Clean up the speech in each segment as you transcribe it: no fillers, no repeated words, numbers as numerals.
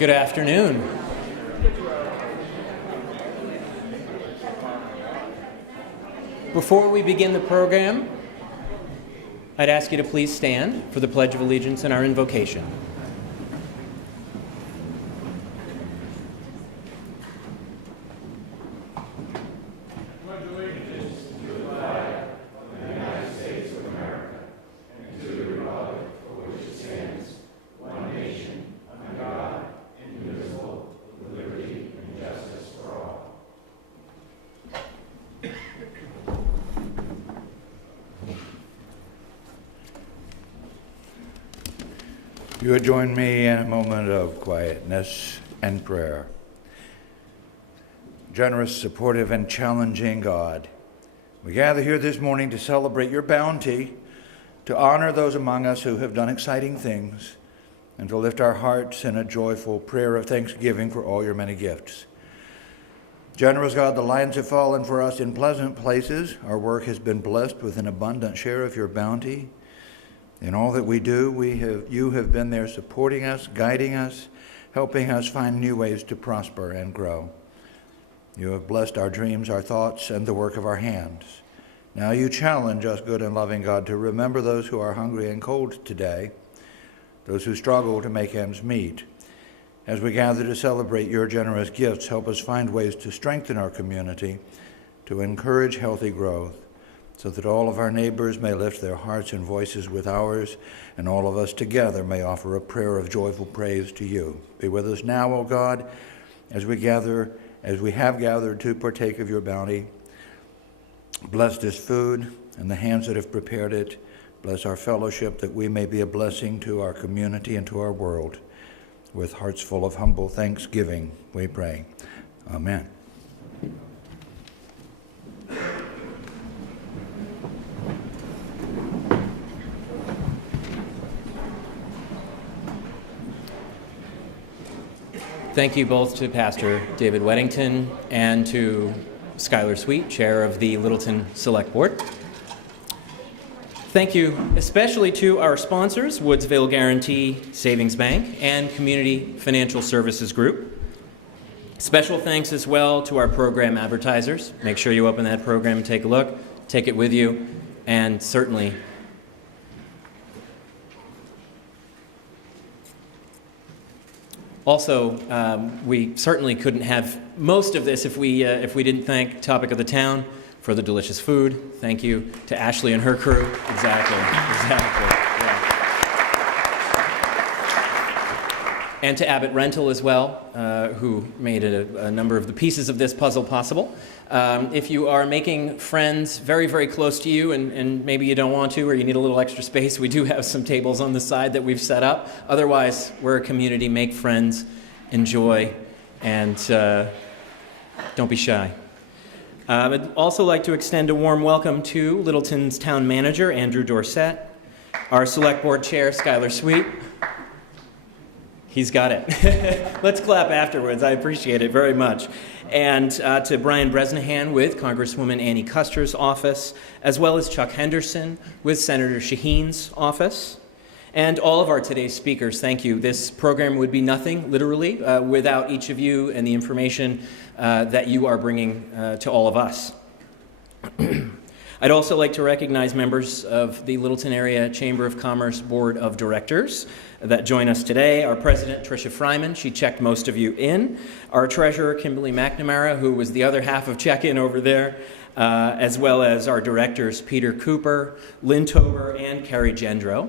Good afternoon. Before we begin the program, I'd ask you to please stand for the Pledge of Allegiance and our invocation. You would join me in a moment of quietness and prayer. Generous, supportive, and challenging God, we gather here this morning to celebrate your bounty, to honor those among us who have done exciting things, and to lift our hearts in a joyful prayer of thanksgiving for all your many gifts. Generous God, the lines have fallen for us in pleasant places. Our work has been blessed with an abundant share of your bounty. In all that we do, you have been there supporting us, guiding us, helping us find new ways to prosper and grow. You have blessed our dreams, our thoughts, and the work of our hands. Now you challenge us, good and loving God, to remember those who are hungry and cold today, those who struggle to make ends meet. As we gather to celebrate your generous gifts, help us find ways to strengthen our community, to encourage healthy growth, so that all of our neighbors may lift their hearts and voices with ours, and all of us together may offer a prayer of joyful praise to you. Be with us now, O God, as we have gathered to partake of your bounty. Bless this food and the hands that have prepared it. Bless our fellowship, that we may be a blessing to our community and to our world. With hearts full of humble thanksgiving, we pray. Amen. Thank you both to Pastor David Weddington and to Skylar Sweet, Chair of the Littleton Select Board. Thank you especially to our sponsors, Woodsville Guarantee Savings Bank and Community Financial Services Group. Special thanks as well to our program advertisers. Make sure you open that program and take a look, take it with you, and certainly also, we certainly couldn't have most of this if we didn't thank Topic of the Town for the delicious food. Thank you to Ashley and her crew. Exactly. Yeah. And to Abbott Rental as well, who made a number of the pieces of this puzzle possible. If you are making friends very, very close to you and maybe you don't want to or you need a little extra space, we do have some tables on the side that we've set up. Otherwise, we're a community. Make friends, enjoy, and don't be shy. I'd also like to extend a warm welcome to Littleton's Town Manager, Andrew Dorsett, our Select Board Chair, Skylar Sweet. He's got it. Let's clap afterwards. I appreciate it very much. And to Brian Bresnahan with Congresswoman Annie Custer's office, as well as Chuck Henderson with Senator Shaheen's office. And all of our today's speakers, thank you. This program would be nothing, literally, without each of you and the information that you are bringing to all of us. I'd also like to recognize members of the Littleton Area Chamber of Commerce Board of Directors that join us today. Our president, Tricia Fryman, she checked most of you in. Our treasurer, Kimberly McNamara, who was the other half of check-in over there, as well as our directors, Peter Cooper, Lynn Tober, and Carrie Gendro.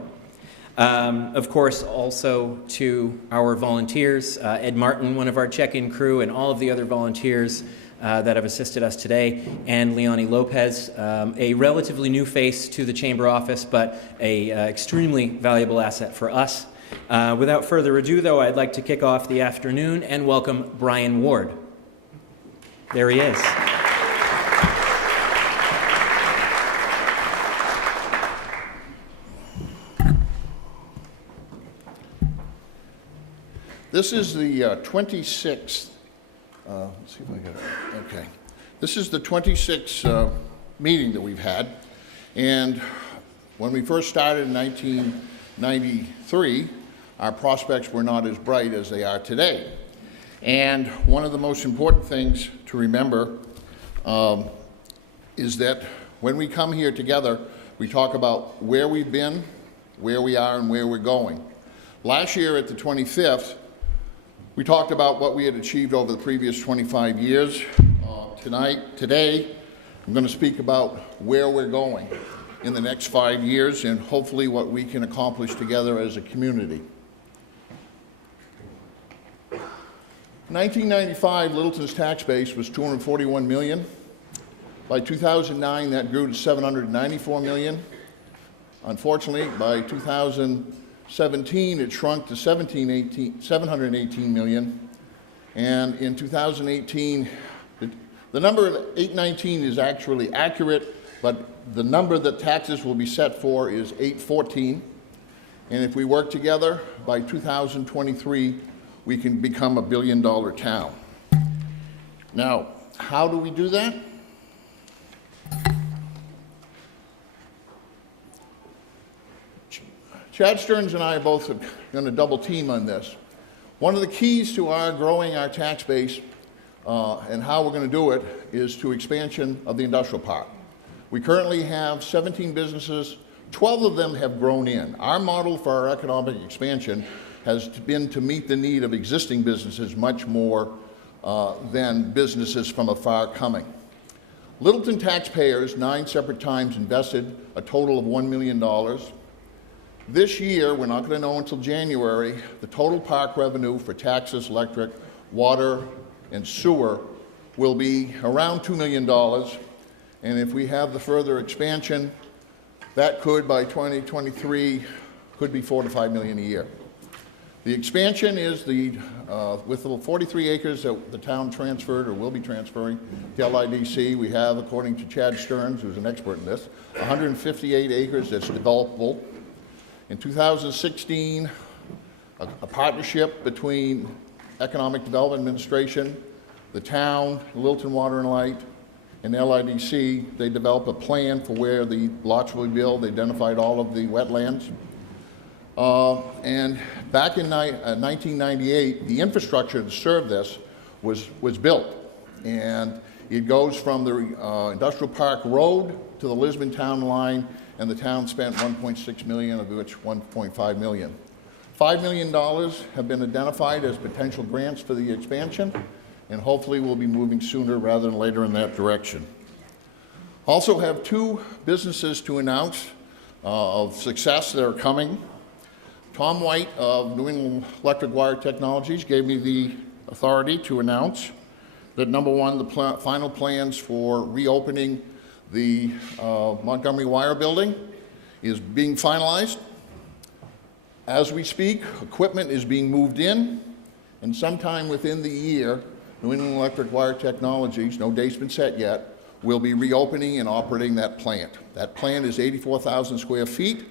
Of course, also to our volunteers, Ed Martin, one of our check-in crew, and all of the other volunteers that have assisted us today, and Leonie Lopez, a relatively new face to the Chamber office, but a extremely valuable asset for us. Without further ado, though, I'd like to kick off the afternoon and welcome Brian Ward. There he is. This is the 26th, let's see if I got it, okay. This is the 26th meeting that we've had, and when we first started in 1993, our prospects were not as bright as they are today. And one of the most important things to remember is that when we come here together, we talk about where we've been, where we are, and where we're going. Last year at the 25th, we talked about what we had achieved over the previous 25 years. Today, I'm going to speak about where we're going in the next 5 years and hopefully what we can accomplish together as a community. In 1995, Littleton's tax base was $241 million. By 2009, that grew to $794 million. Unfortunately, by 2017, it shrunk to $718 million. And in 2018, the number of 819 is actually accurate, but the number that taxes will be set for is 814. And if we work together, by 2023, we can become a billion-dollar town. Now, how do we do that? Chad Stearns and I are both going to double team on this. One of the keys to our growing our tax base and how we're going to do it is to expansion of the industrial park. We currently have 17 businesses, 12 of them have grown in. Our model for our economic expansion has been to meet the need of existing businesses much more than businesses from afar coming. Littleton taxpayers 9 separate times invested a total of $1 million. This year, we're not going to know until January, the total park revenue for taxes, electric, water, and sewer will be around $2 million. And if we have the further expansion, that could, by 2023, could be $4 to $5 million a year. The expansion is with the 43 acres that the town transferred or will be transferring to LIDC, we have, according to Chad Stearns, who's an expert in this, 158 acres that's developable. In 2016, a partnership between Economic Development Administration, the town, Littleton Water and Light, and LIDC, they developed a plan for where the lots will be built. They identified all of the wetlands. And back in 1998, the infrastructure to serve this was built. And it goes from the Industrial Park Road to the Lisbon Town Line, and the town spent $1.6 million, of which $1.5 million. $5 million have been identified as potential grants for the expansion, and hopefully we'll be moving sooner rather than later in that direction. Also have 2 businesses to announce of success that are coming. Tom White of New England Electric Wire Technologies gave me the authority to announce that, number 1, the final plans for reopening the Montgomery Wire building is being finalized. As we speak, equipment is being moved in, and sometime within the year, New England Electric Wire Technologies, no date's been set yet, will be reopening and operating that plant. That plant is 84,000 square feet.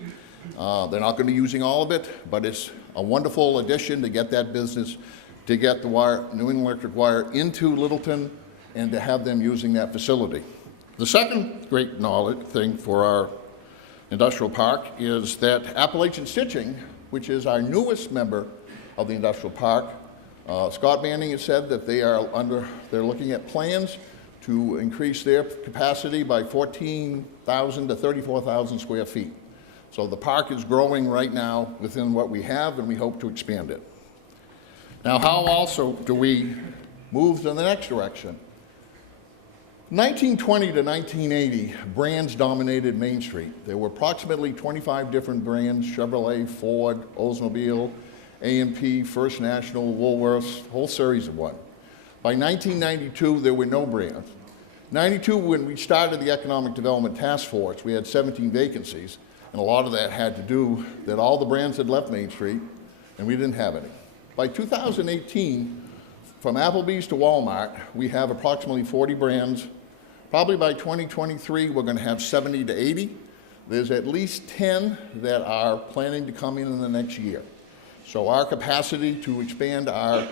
They're not going to be using all of it, but it's a wonderful addition to get that business, to get the wire, New England Electric Wire into Littleton and to have them using that facility. The second great thing for our industrial park is that Appalachian Stitching, which is our newest member of the industrial park, Scott Manning has said that they're looking at plans to increase their capacity by 14,000 to 34,000 square feet. So the park is growing right now within what we have, and we hope to expand it. Now, how also do we move to the next direction? 1920 to 1980, brands dominated Main Street. There were approximately 25 different brands: Chevrolet, Ford, Oldsmobile, A&P, First National, Woolworths, whole series of one. By 1992, there were no brands. 92, when we started the Economic Development Task Force, we had 17 vacancies, and a lot of that had to do that all the brands had left Main Street, and we didn't have any. By 2018, from Applebee's to Walmart, we have approximately 40 brands. Probably by 2023, we're going to have 70 to 80. There's at least 10 that are planning to come in the next year. So our capacity to expand our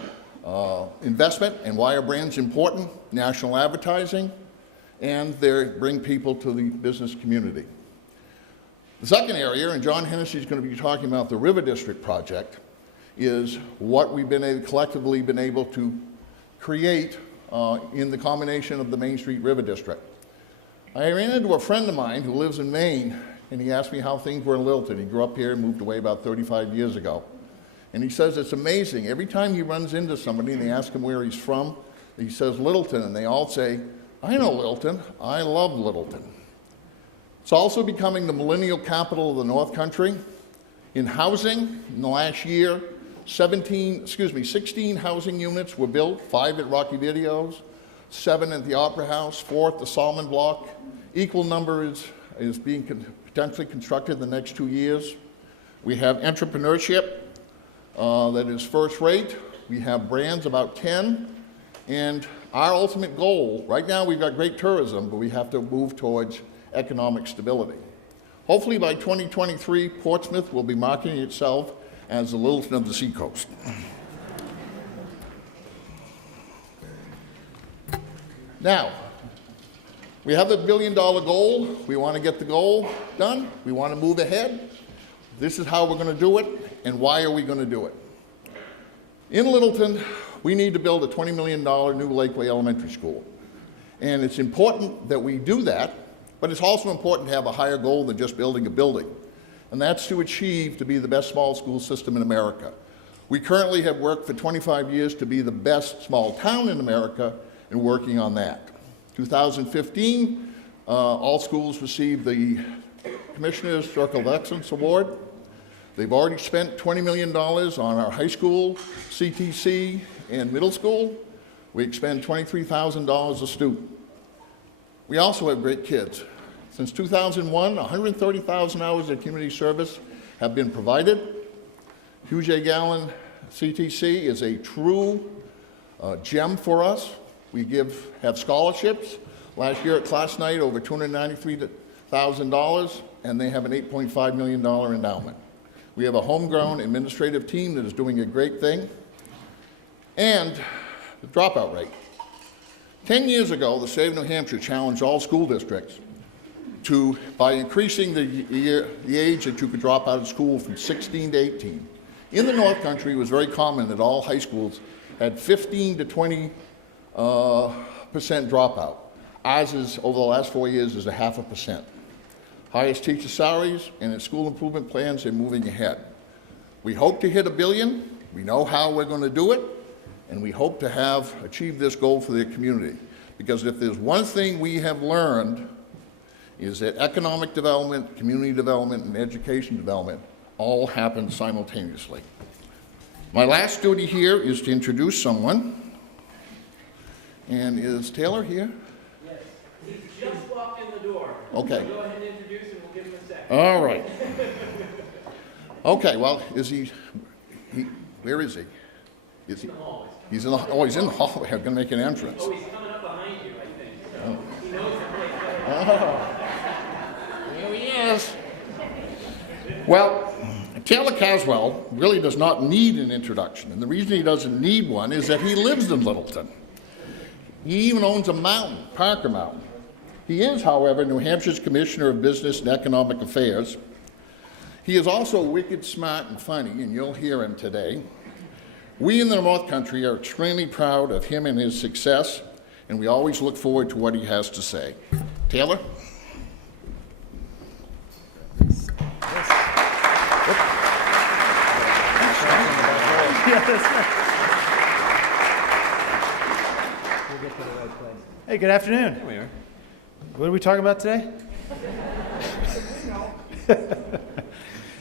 investment, and why are brands important? National advertising, and they bring people to the business community. The second area, and John Hennessy is going to be talking about the River District project, is what we've collectively been able to create in the combination of the Main Street River District. I ran into a friend of mine who lives in Maine, and he asked me how things were in Littleton. He grew up here and moved away about 35 years ago. And he says it's amazing. Every time he runs into somebody and they ask him where he's from, he says Littleton, and they all say, I know Littleton. I love Littleton. It's also becoming the millennial capital of the North Country. In housing, in the last year, 16 housing units were built, 5 at Rocky Videos, 7 at the Opera House, 4 at the Solomon Block. Equal number is being potentially constructed in the next 2 years. We have entrepreneurship that is first rate. We have brands, about 10. And our ultimate goal, right now we've got great tourism, but we have to move towards economic stability. Hopefully by 2023, Portsmouth will be marketing itself as the Littleton of the Seacoast. Now, we have the $1 billion goal. We want to get the goal done. We want to move ahead. This is how we're going to do it, and why are we going to do it? In Littleton, we need to build a $20 million new Lakeway Elementary School. And it's important that we do that, but it's also important to have a higher goal than just building a building. And that's to achieve to be the best small school system in America. We currently have worked for 25 years to be the best small town in America and working on that. 2015, all schools received the Commissioner's Circle of Excellence Award. They've already spent $20 million on our high school, CTC, and middle school. We expend $23,000 a student. We also have great kids. Since 2001, 130,000 hours of community service have been provided. Hugh J. Gallen CTC is a true gem for us. We have scholarships. Last year at class night, over $293,000, and they have an $8.5 million endowment. We have a homegrown administrative team that is doing a great thing. And the dropout rate. 10 years ago, the state of New Hampshire challenged all school districts by increasing the age that you could drop out of school from 16 to 18. In the North Country, it was very common that all high schools had 15 to 20% dropout. Ours is, over the last 4 years, is 0.5%. Highest teacher salaries, and in school improvement plans, they're moving ahead. We hope to hit $1 billion. We know how we're going to do it, and we hope to have achieved this goal for the community. Because if there's one thing we have learned, is that economic development, community development, and education development all happen simultaneously. My last duty here is to introduce someone. And is Taylor here? Yes, he's just walked in the door. Okay. Go ahead and introduce him, we'll give him a second. All right. Okay, well, where is he? Is he? He's in the hallway. He's in the hallway. I'm going to make an entrance. Oh, he's coming up behind you, I think. So he knows the place better. Oh. Here he is. Well, Taylor Caswell really does not need an introduction. And the reason he doesn't need one is that he lives in Littleton. He even owns a mountain, Parker Mountain. He is, however, New Hampshire's Commissioner of Business and Economic Affairs. He is also wicked smart and funny, and you'll hear him today. We in the North Country are extremely proud of him and his success, and we always look forward to what he has to say. Taylor? Hey, good afternoon. There we are. What are we talking about today?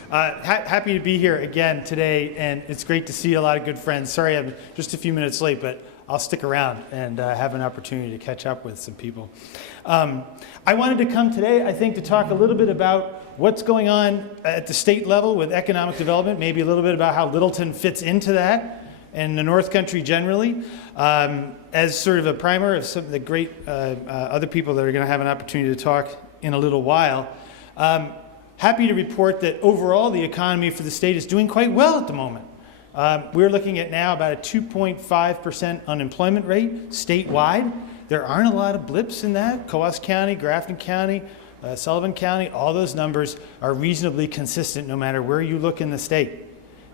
Happy to be here again today, and it's great to see a lot of good friends. Sorry I'm just a few minutes late, but I'll stick around and have an opportunity to catch up with some people. I wanted to come today, I think, to talk a little bit about what's going on at the state level with economic development, maybe a little bit about how Littleton fits into that, and the North Country generally, as sort of a primer of some of the great other people that are going to have an opportunity to talk in a little while. Happy to report that overall the economy for the state is doing quite well at the moment. We're looking at now about a 2.5% unemployment rate statewide. There aren't a lot of blips in that. Coos County, Grafton County, Sullivan County, all those numbers are reasonably consistent no matter where you look in the state.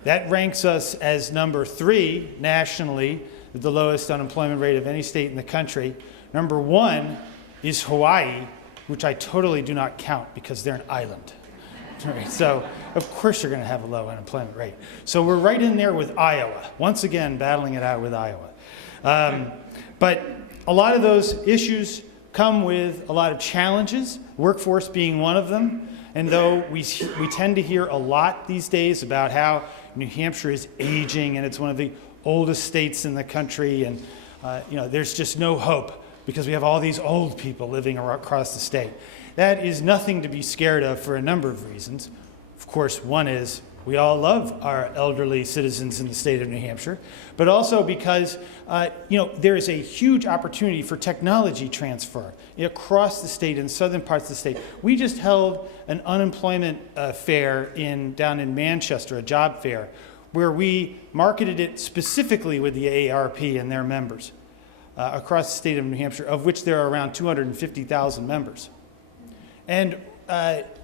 That ranks us as number 3 nationally, with the lowest unemployment rate of any state in the country. Number 1 is Hawaii, which I totally do not count because they're an island. Right, so of course you're going to have a low unemployment rate. So we're right in there with Iowa, once again battling it out with Iowa. But a lot of those issues come with a lot of challenges, workforce being one of them. And though we tend to hear a lot these days about how New Hampshire is aging and it's one of the oldest states in the country, and there's just no hope because we have all these old people living across the state. That is nothing to be scared of for a number of reasons. Of course, one is we all love our elderly citizens in the state of New Hampshire, but also because there is a huge opportunity for technology transfer across the state and southern parts of the state. We just held an unemployment fair down in Manchester, a job fair, where we marketed it specifically with the AARP and their members across the state of New Hampshire, of which there are around 250,000 members. And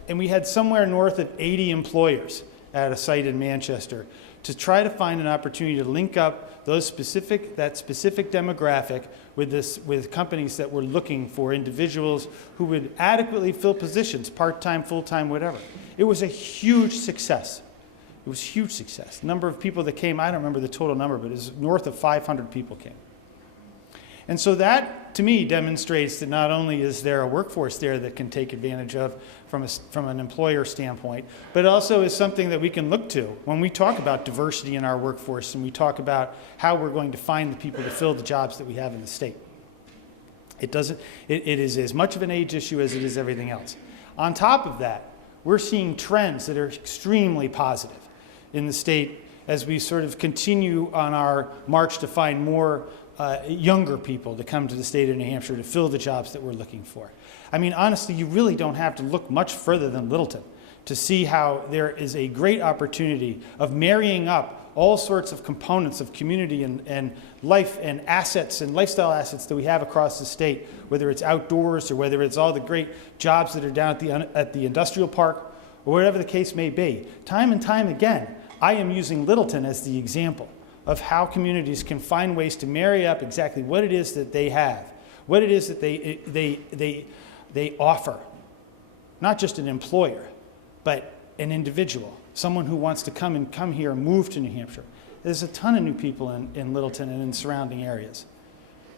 we had somewhere north of 80 employers at a site in Manchester to try to find an opportunity to link up that specific demographic with companies that were looking for individuals who would adequately fill positions, part-time, full-time, whatever. It was a huge success. It was a huge success. The number of people that came, I don't remember the total number, but it was north of 500 people came. And so that, to me, demonstrates that not only is there a workforce there that can take advantage of from an employer standpoint, but also is something that we can look to when we talk about diversity in our workforce and we talk about how we're going to find the people to fill the jobs that we have in the state. It is as much of an age issue as it is everything else. On top of that, we're seeing trends that are extremely positive in the state as we sort of continue on our march to find more younger people to come to the state of New Hampshire to fill the jobs that we're looking for. I mean, honestly, you really don't have to look much further than Littleton to see how there is a great opportunity of marrying up all sorts of components of community and life and assets and lifestyle assets that we have across the state, whether it's outdoors or whether it's all the great jobs that are down at the industrial park or whatever the case may be. Time and time again, I am using Littleton as the example of how communities can find ways to marry up exactly what it is that they have, what it is that they offer. Not just an employer, but an individual, someone who wants to come here and move to New Hampshire. There's a ton of new people in Littleton and in surrounding areas.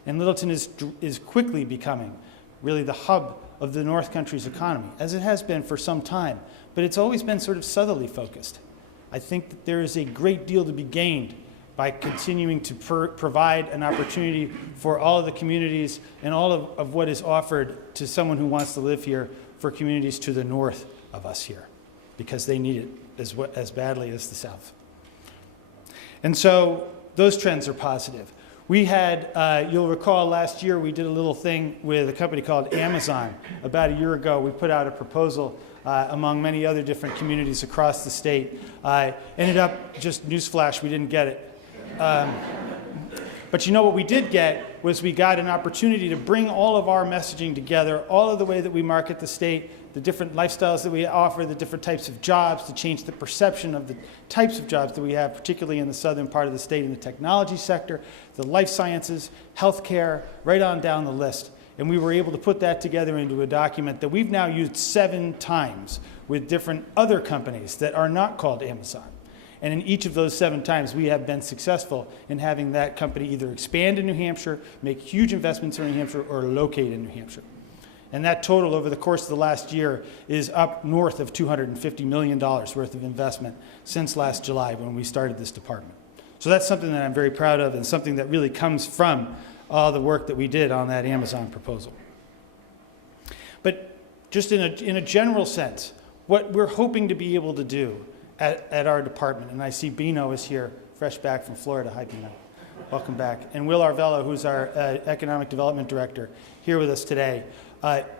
And Littleton is quickly becoming really the hub of the North Country's economy, as it has been for some time, but it's always been sort of southerly focused. I think that there is a great deal to be gained by continuing to provide an opportunity for all of the communities and all of what is offered to someone who wants to live here for communities to the north of us here, because they need it as badly as the south. And so those trends are positive. We had, you'll recall last year we did a little thing with a company called Amazon. About a year ago, we put out a proposal among many other different communities across the state. Ended up, just newsflash, we didn't get it. But you know what we did get was we got an opportunity to bring all of our messaging together, all of the way that we market the state, the different lifestyles that we offer, the different types of jobs, to change the perception of the types of jobs that we have, particularly in the southern part of the state, in the technology sector, the life sciences, healthcare, right on down the list. And we were able to put that together into a document that we've now used 7 times with different other companies that are not called Amazon. And in each of those 7 times, we have been successful in having that company either expand in New Hampshire, make huge investments in New Hampshire, or locate in New Hampshire. And that total over the course of the last year is up north of $250 million worth of investment since last July when we started this department. So that's something that I'm very proud of and something that really comes from all the work that we did on that Amazon proposal. But just in a general sense, what we're hoping to be able to do at our department, and I see Bino is here, fresh back from Florida. Hi, Bino. Welcome back. And Will Arvelo, who's our Economic Development Director, here with us today,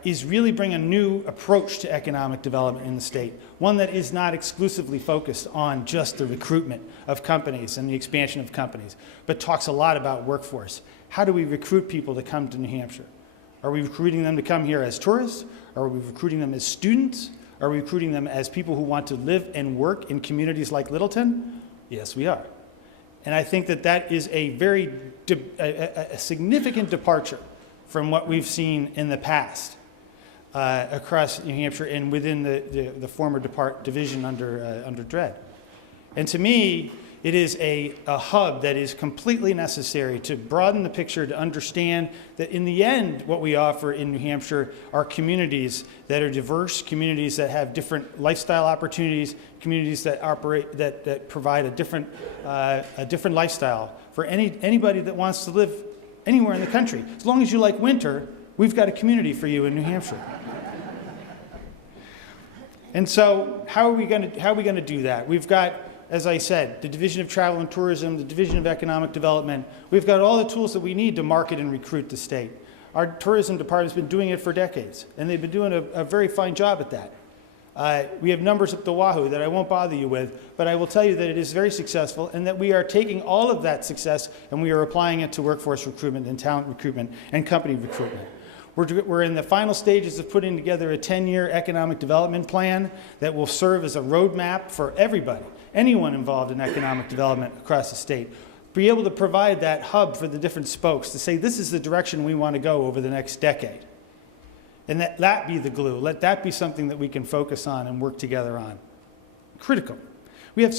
is really bring a new approach to economic development in the state, one that is not exclusively focused on just the recruitment of companies and the expansion of companies, but talks a lot about workforce. How do we recruit people to come to New Hampshire? Are we recruiting them to come here as tourists? Are we recruiting them as students? Are we recruiting them as people who want to live and work in communities like Littleton? Yes, we are. And I think that that is a very a significant departure from what we've seen in the past across New Hampshire and within the former division under Dred. And to me, it is a hub that is completely necessary to broaden the picture, to understand that in the end, what we offer in New Hampshire are communities that are diverse, communities that have different lifestyle opportunities, communities that operate, that provide a different lifestyle for anybody that wants to live anywhere in the country. As long as you like winter, we've got a community for you in New Hampshire. And so how are we going to do that? We've got, as I said, the Division of Travel and Tourism, the Division of Economic Development. We've got all the tools that we need to market and recruit the state. Our tourism department's been doing it for decades, and they've been doing a very fine job at that. We have numbers up the wahoo that I won't bother you with, but I will tell you that it is very successful and that we are taking all of that success and we are applying it to workforce recruitment and talent recruitment and company recruitment. We're in the final stages of putting together a 10-year economic development plan that will serve as a roadmap for everybody, anyone involved in economic development across the state. Be able to provide that hub for the different spokes to say this is the direction we want to go over the next decade. And that be the glue. Let that be something that we can focus on and work together on. Critical. We have,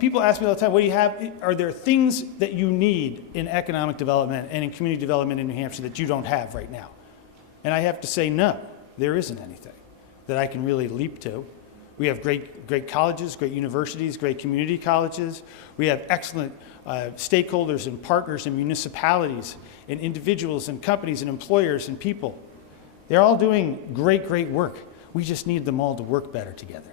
people ask me all the time, what do you have? Are there things that you need in economic development and in community development in New Hampshire that you don't have right now? And I have to say, no, there isn't anything that I can really leap to. We have great colleges, great universities, great community colleges. We have excellent stakeholders and partners and municipalities and individuals and companies and employers and people. They're all doing great work. We just need them all to work better together.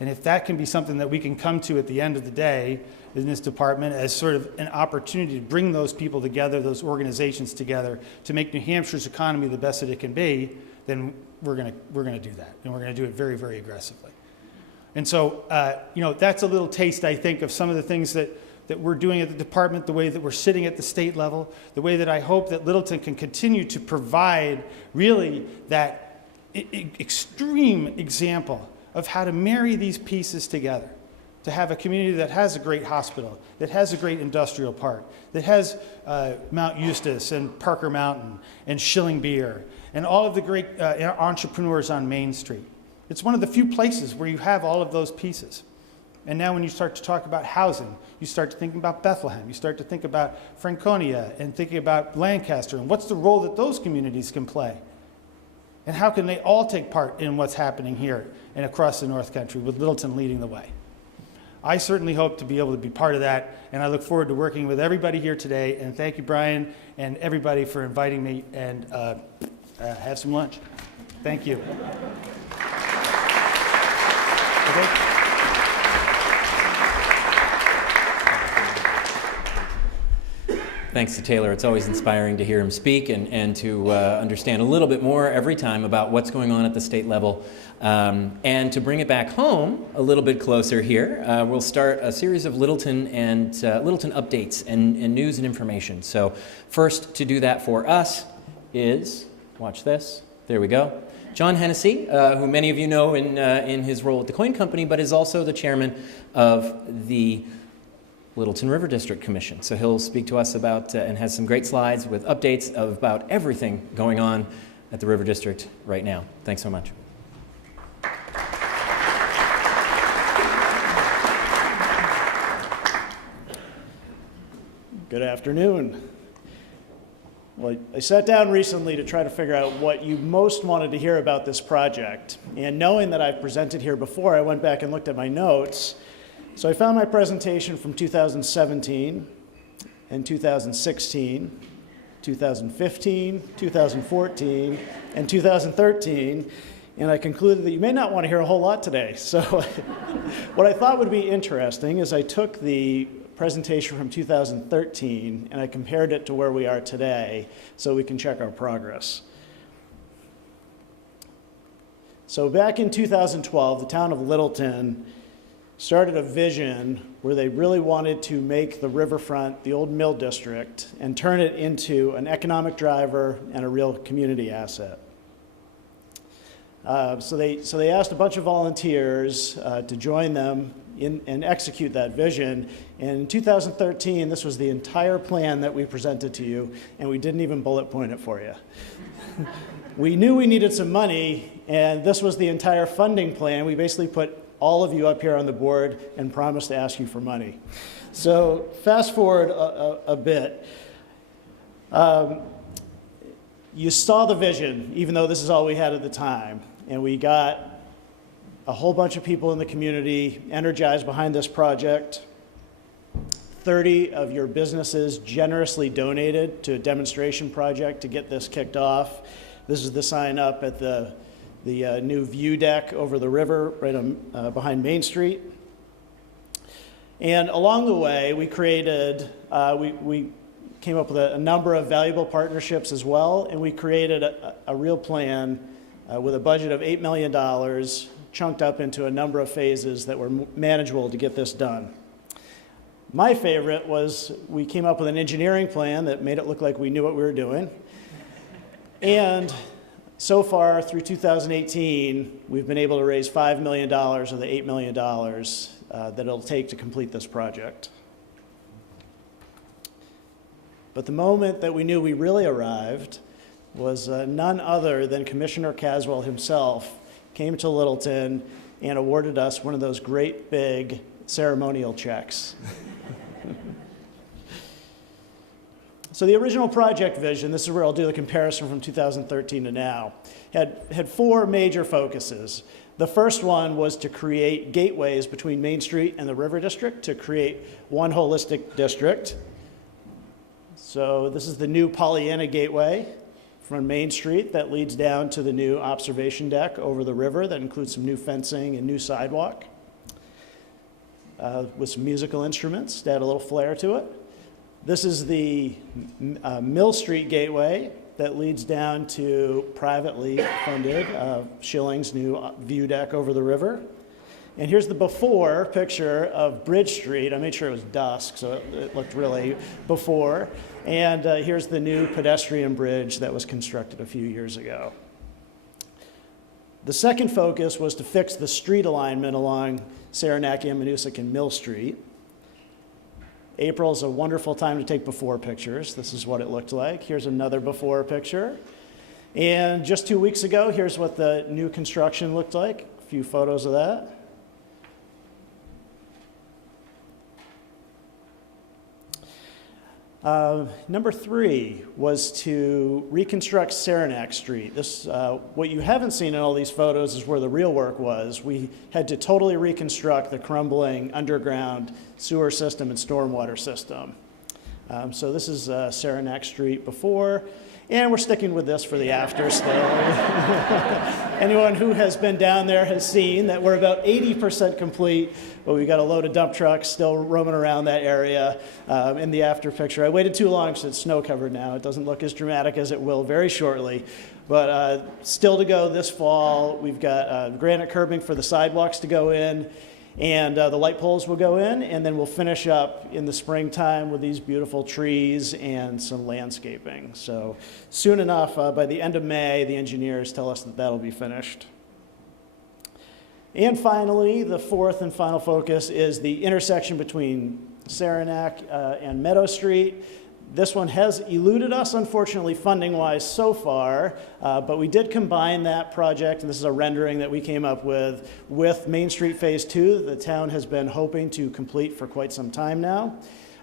And if that can be something that we can come to at the end of the day in this department as sort of an opportunity to bring those people together, those organizations together, to make New Hampshire's economy the best that it can be, then we're going to do that, and we're going to do it very aggressively. And so, that's a little taste, I think, of some of the things that we're doing at the department, the way that we're sitting at the state level, the way that I hope that Littleton can continue to provide really that extreme example of how to marry these pieces together, to have a community that has a great hospital, that has a great industrial park, that has Mount Eustis and Parker Mountain and Schilling Beer and all of the great entrepreneurs on Main Street. It's one of the few places where you have all of those pieces. And now when you start to talk about housing, you start to think about Bethlehem, you start to think about Franconia and thinking about Lancaster and what's the role that those communities can play. And how can they all take part in what's happening here and across the North Country with Littleton leading the way. I certainly hope to be able to be part of that, and I look forward to working with everybody here today. And thank you, Brian, and everybody for inviting me, and have some lunch. Thank you. Okay. Thanks to Taylor. It's always inspiring to hear him speak and to understand a little bit more every time about what's going on at the state level. And to bring it back home a little bit closer here, we'll start a series of Littleton updates and news and information. So first to do that for us is, watch this, there we go, John Hennessy, who many of you know in his role at the Coin Company, but is also the chairman of the Littleton River District Commission. So he'll speak to us about and has some great slides with updates about everything going on at the River District right now. Thanks so much. Good afternoon. Well, I sat down recently to try to figure out what you most wanted to hear about this project. And knowing that I've presented here before, I went back and looked at my notes. So I found my presentation from 2017 and 2016, 2015, 2014, and 2013, and I concluded that you may not want to hear a whole lot today. So what I thought would be interesting is I took the presentation from 2013 and I compared it to where we are today so we can check our progress. So back in 2012, the town of Littleton started a vision where they really wanted to make the riverfront, the old mill district, and turn it into an economic driver and a real community asset. So they asked a bunch of volunteers to join them and execute that vision. And in 2013, this was the entire plan that we presented to you, and we didn't even bullet point it for you. We knew we needed some money, and this was the entire funding plan. We basically put all of you up here on the board and promised to ask you for money. So fast forward a bit. You saw the vision, even though this is all we had at the time, and we got a whole bunch of people in the community energized behind this project. 30 of your businesses generously donated to a demonstration project to get this kicked off. This is the sign up at the new view deck over the river right on, behind Main Street. And along the way, we created, we came up with a number of valuable partnerships as well, and we created a real plan with a budget of $8 million, chunked up into a number of phases that were manageable to get this done. My favorite was we came up with an engineering plan that made it look like we knew what we were doing. And so far through 2018, we've been able to raise $5 million of the $8 million that it'll take to complete this project. But the moment that we knew we really arrived was none other than Commissioner Caswell himself came to Littleton and awarded us one of those great big ceremonial checks. So the original project vision, this is where I'll do the comparison from 2013 to now, had four major focuses. The first one was to create gateways between Main Street and the River District to create one holistic district. So this is the new Pollyanna Gateway from Main Street that leads down to the new observation deck over the river that includes some new fencing and new sidewalk with some musical instruments to add a little flair to it. This is the Mill Street Gateway that leads down to privately funded Schilling's new view deck over the river. And here's the before picture of Bridge Street. I made sure it was dusk, so it looked really before. And here's the new pedestrian bridge that was constructed a few years ago. The second focus was to fix the street alignment along Saranac, Ammonoosuc, and Mill Street. April is a wonderful time to take before pictures. This is what it looked like. Here's another before picture. And just 2 weeks ago, here's what the new construction looked like. A few photos of that. Number 3 was to reconstruct Saranac Street. This, what you haven't seen in all these photos is where the real work was. We had to totally reconstruct the crumbling underground sewer system and stormwater system. So this is Saranac Street before, and we're sticking with this for the after still. Anyone who has been down there has seen that we're about 80% complete, but we've got a load of dump trucks still roaming around that area in the after picture. I waited too long because it's snow covered now. It doesn't look as dramatic as it will very shortly, but still to go this fall. We've got granite curbing for the sidewalks to go in, and the light poles will go in, and then we'll finish up in the springtime with these beautiful trees and some landscaping. So soon enough, by the end of May, the engineers tell us that that'll be finished. And finally, the fourth and final focus is the intersection between Saranac and Meadow Street. This one has eluded us, unfortunately, funding-wise so far, but we did combine that project, and this is a rendering that we came up with Main Street Phase 2 that the town has been hoping to complete for quite some time now.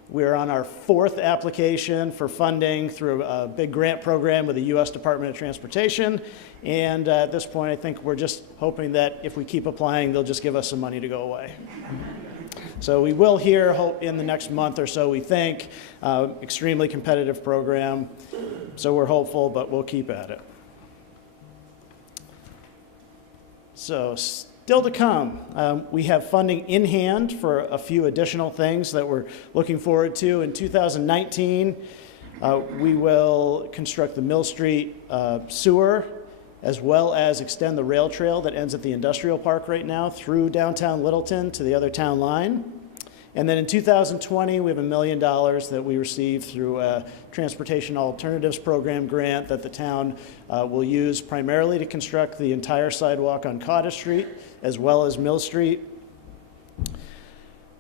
We're on our 4th application for funding through a big grant program with the U.S. Department of Transportation, and at this point, I think we're just hoping that if we keep applying, they'll just give us some money to go away. So we will hear in the next month or so, we think. Extremely competitive program, so we're hopeful, but we'll keep at it. So still to come, we have funding in hand for a few additional things that we're looking forward to. In 2019, we will construct the Mill Street sewer, as well as extend the rail trail that ends at the industrial park right now through downtown Littleton to the other town line. And then in 2020, we have $1 million that we received through a Transportation Alternatives Program grant that the town will use primarily to construct the entire sidewalk on Cottage Street, as well as Mill Street.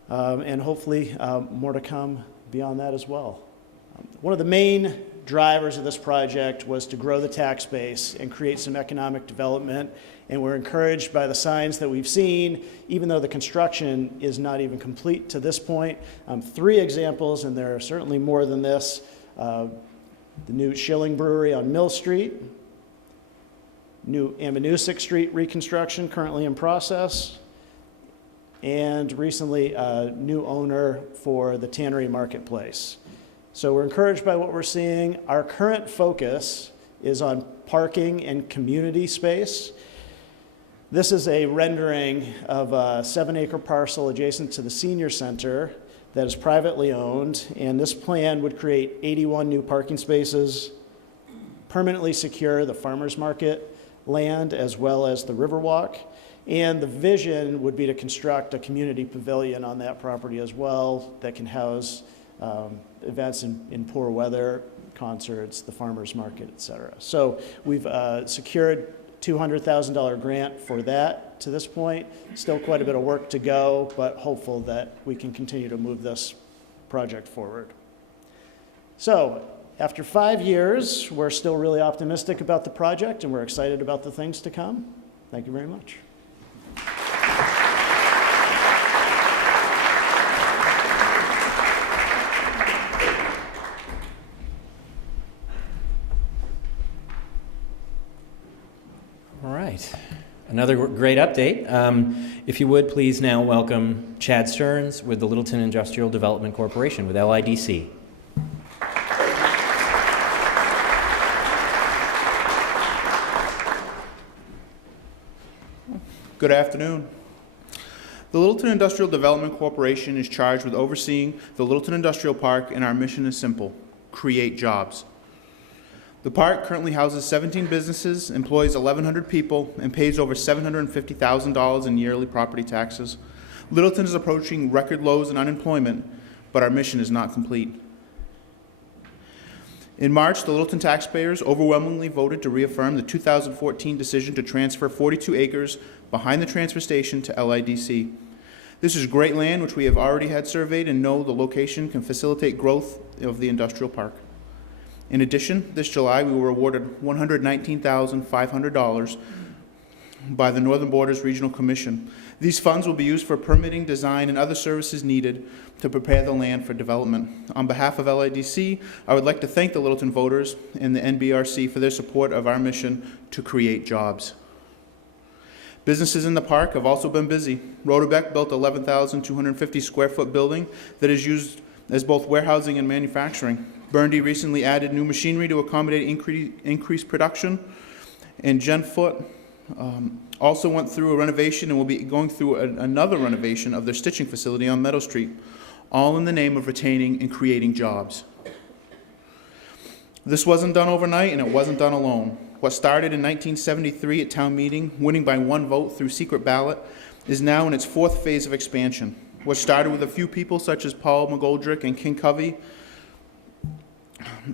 and hopefully more to come beyond that as well. One of the main drivers of this project was to grow the tax base and create some economic development, and we're encouraged by the signs that we've seen, even though the construction is not even complete to this point. 3 examples, and there are certainly more than this. The new Schilling Brewery on Mill Street, new Ammonoosuc Street reconstruction currently in process, and recently a new owner for the Tannery Marketplace. So we're encouraged by what we're seeing. Our current focus is on parking and community space. This is a rendering of a 7-acre parcel adjacent to the senior center that is privately owned, and this plan would create 81 new parking spaces, permanently secure the farmers market land as well as the Riverwalk, and the vision would be to construct a community pavilion on that property as well that can house events in poor weather, concerts, the farmers market, et cetera. So we've secured $200,000 grant for that to this point. Still quite a bit of work to go, but hopeful that we can continue to move this project forward. So after 5 years, we're still really optimistic about the project, and we're excited about the things to come. Thank you very much. All right. Another great update. If you would, please now welcome Chad Stearns with the Littleton Industrial Development Corporation, with LIDC. Good afternoon. The Littleton Industrial Development Corporation is charged with overseeing the Littleton Industrial Park, and our mission is simple: create jobs. The park currently houses 17 businesses, employs 1,100 people, and pays over $750,000 in yearly property taxes. Littleton is approaching record lows in unemployment, but our mission is not complete. In March, the Littleton taxpayers overwhelmingly voted to reaffirm the 2014 decision to transfer 42 acres behind the transfer station to LIDC. This is great land which we have already had surveyed and know the location can facilitate growth of the industrial park. In addition, this July we were awarded $119,500 by the Northern Borders Regional Commission. These funds will be used for permitting, design, and other services needed to prepare the land for development. On behalf of LIDC, I would like to thank the Littleton voters and the NBRC for their support of our mission to create jobs. Businesses in the park have also been busy. Rodebeck built an 11,250 square foot building that is used as both warehousing and manufacturing. Burndy recently added new machinery to accommodate increased production. And Genfoot also went through a renovation and will be going through another renovation of their stitching facility on Meadow Street, all in the name of retaining and creating jobs. This wasn't done overnight, and it wasn't done alone. What started in 1973 at town meeting, winning by 1 vote through secret ballot, is now in its 4th phase of expansion. What started with a few people such as Paul McGoldrick and King Covey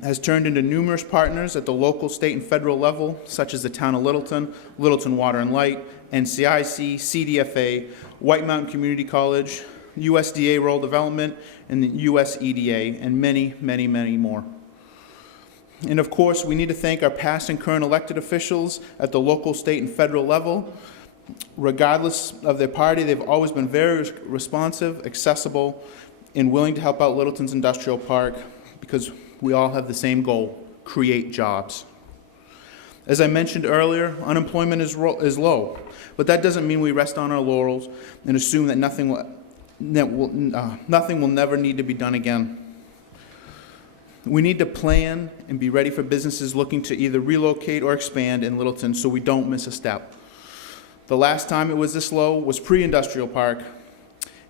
has turned into numerous partners at the local, state, and federal level, such as the town of Littleton, Littleton Water and Light, NCIC, CDFA, White Mountain Community College, USDA Rural Development, and the USEDA, and many, many, many more. And of course, we need to thank our past and current elected officials at the local, state, and federal level. Regardless of their party, they've always been very responsive, accessible, and willing to help out Littleton's industrial park, because we all have the same goal: create jobs. As I mentioned earlier, unemployment is low, but that doesn't mean we rest on our laurels and assume that nothing will never need to be done again. We need to plan and be ready for businesses looking to either relocate or expand in Littleton so we don't miss a step. The last time it was this low was pre-industrial park,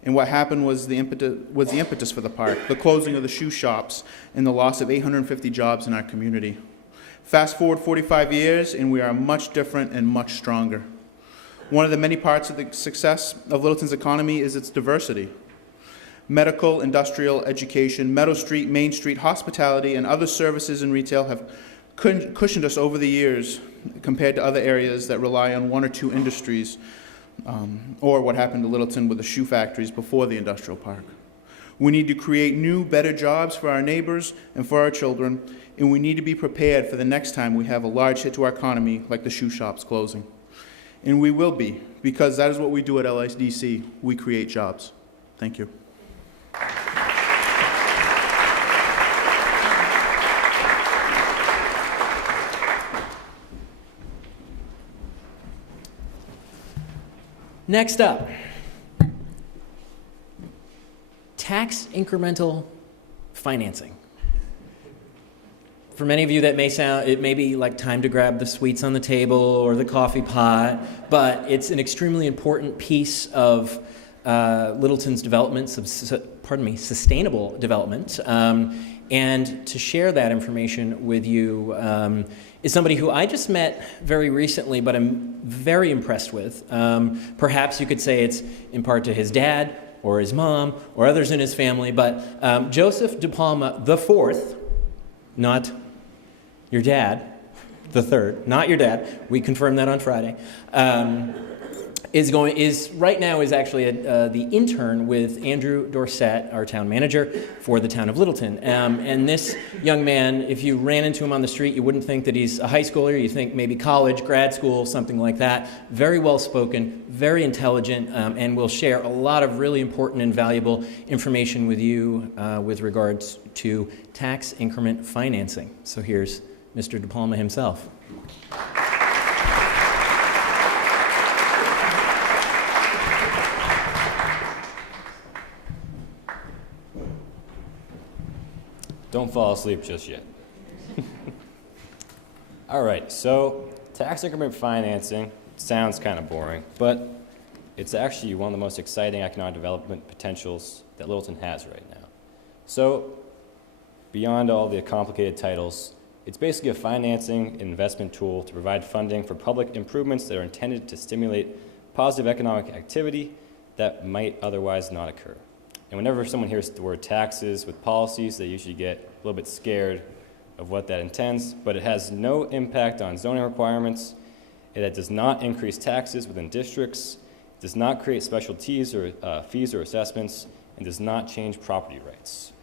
and what happened was the impetus for the park, the closing of the shoe shops, and the loss of 850 jobs in our community. Fast forward 45 years, and we are much different and much stronger. One of the many parts of the success of Littleton's economy is its diversity. Medical, industrial, education, Meadow Street, Main Street, hospitality, and other services and retail have cushioned us over the years compared to other areas that rely on 1 or 2 industries or what happened to Littleton with the shoe factories before the industrial park. We need to create new, better jobs for our neighbors and for our children, and we need to be prepared for the next time we have a large hit to our economy like the shoe shops closing. And we will be, because that is what we do at LIDC. We create jobs. Thank you. Next up, tax incremental financing. For many of you, it may be like time to grab the sweets on the table or the coffee pot, but it's an extremely important piece of Littleton's development, sustainable development. And to share that information with you is somebody who I just met very recently, but I'm very impressed with. Perhaps you could say it's in part to his dad or his mom or others in his family, but Joseph De Palma IV, not your dad, the third, not your dad, we confirmed that on Friday, is right now actually the intern with Andrew Dorsett, our town manager, for the town of Littleton. And this young man, if you ran into him on the street, you wouldn't think that he's a high schooler. You think maybe college, grad school, something like that. Very well spoken, very intelligent, and will share a lot of really important and valuable information with you with regards to tax increment financing. So here's Mr. De Palma himself. Don't fall asleep just yet. All right, so tax increment financing sounds kind of boring, but it's actually one of the most exciting economic development potentials that Littleton has right now. So beyond all the complicated titles, it's basically a financing investment tool to provide funding for public improvements that are intended to stimulate positive economic activity that might otherwise not occur. And whenever someone hears the word taxes with policies, they usually get a little bit scared of what that intends, but it has no impact on zoning requirements. It does not increase taxes within districts, does not create specialties or fees or assessments, and does not change property rights.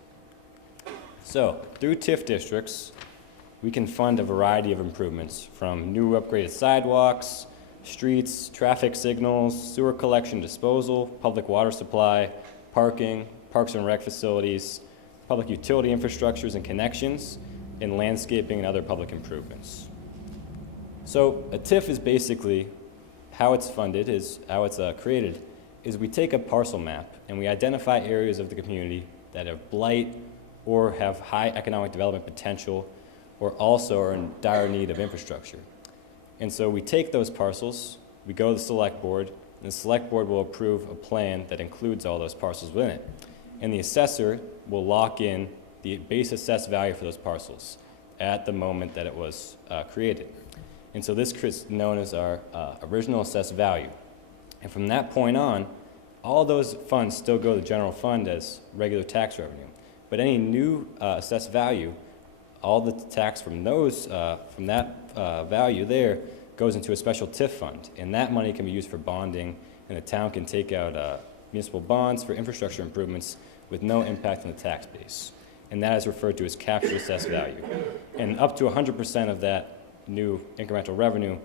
So, through TIF districts, we can fund a variety of improvements, from new upgraded sidewalks, streets, traffic signals, sewer collection disposal, public water supply, parking, parks and rec facilities, public utility infrastructures and connections, and landscaping and other public improvements. So a TIF is basically how it's funded, how it's created, is we take a parcel map and we identify areas of the community that have blight or have high economic development potential or also are in dire need of infrastructure. And so we take those parcels, we go to the select board, and the select board will approve a plan that includes all those parcels within it. And the assessor will lock in the base assessed value for those parcels at the moment that it was created. And so this is known as our original assessed value. And from that point on, all those funds still go to the general fund as regular tax revenue. But any new assessed value, all the tax from that value there goes into a special TIF fund, and that money can be used for bonding, and the town can take out municipal bonds for infrastructure improvements with no impact on the tax base. And that is referred to as captured assessed value. And up to 100% of that new incremental revenue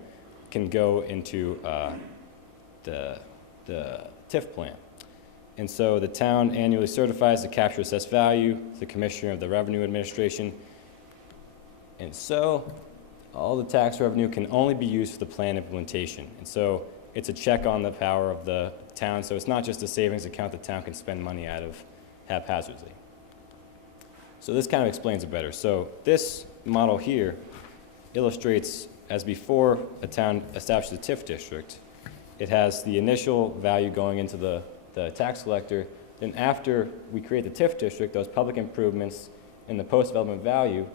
can go into the TIF plan. And so the town annually certifies the captured assessed value to the Commissioner of the Revenue Administration. And so all the tax revenue can only be used for the plan implementation. And so it's a check on the power of the town. So it's not just a savings account the town can spend money out of haphazardly. So this kind of explains it better. So this model here illustrates, as before a town establishes a TIF district, it has the initial value going into the tax collector. Then after we create the TIF district, those public improvements and the post-development value,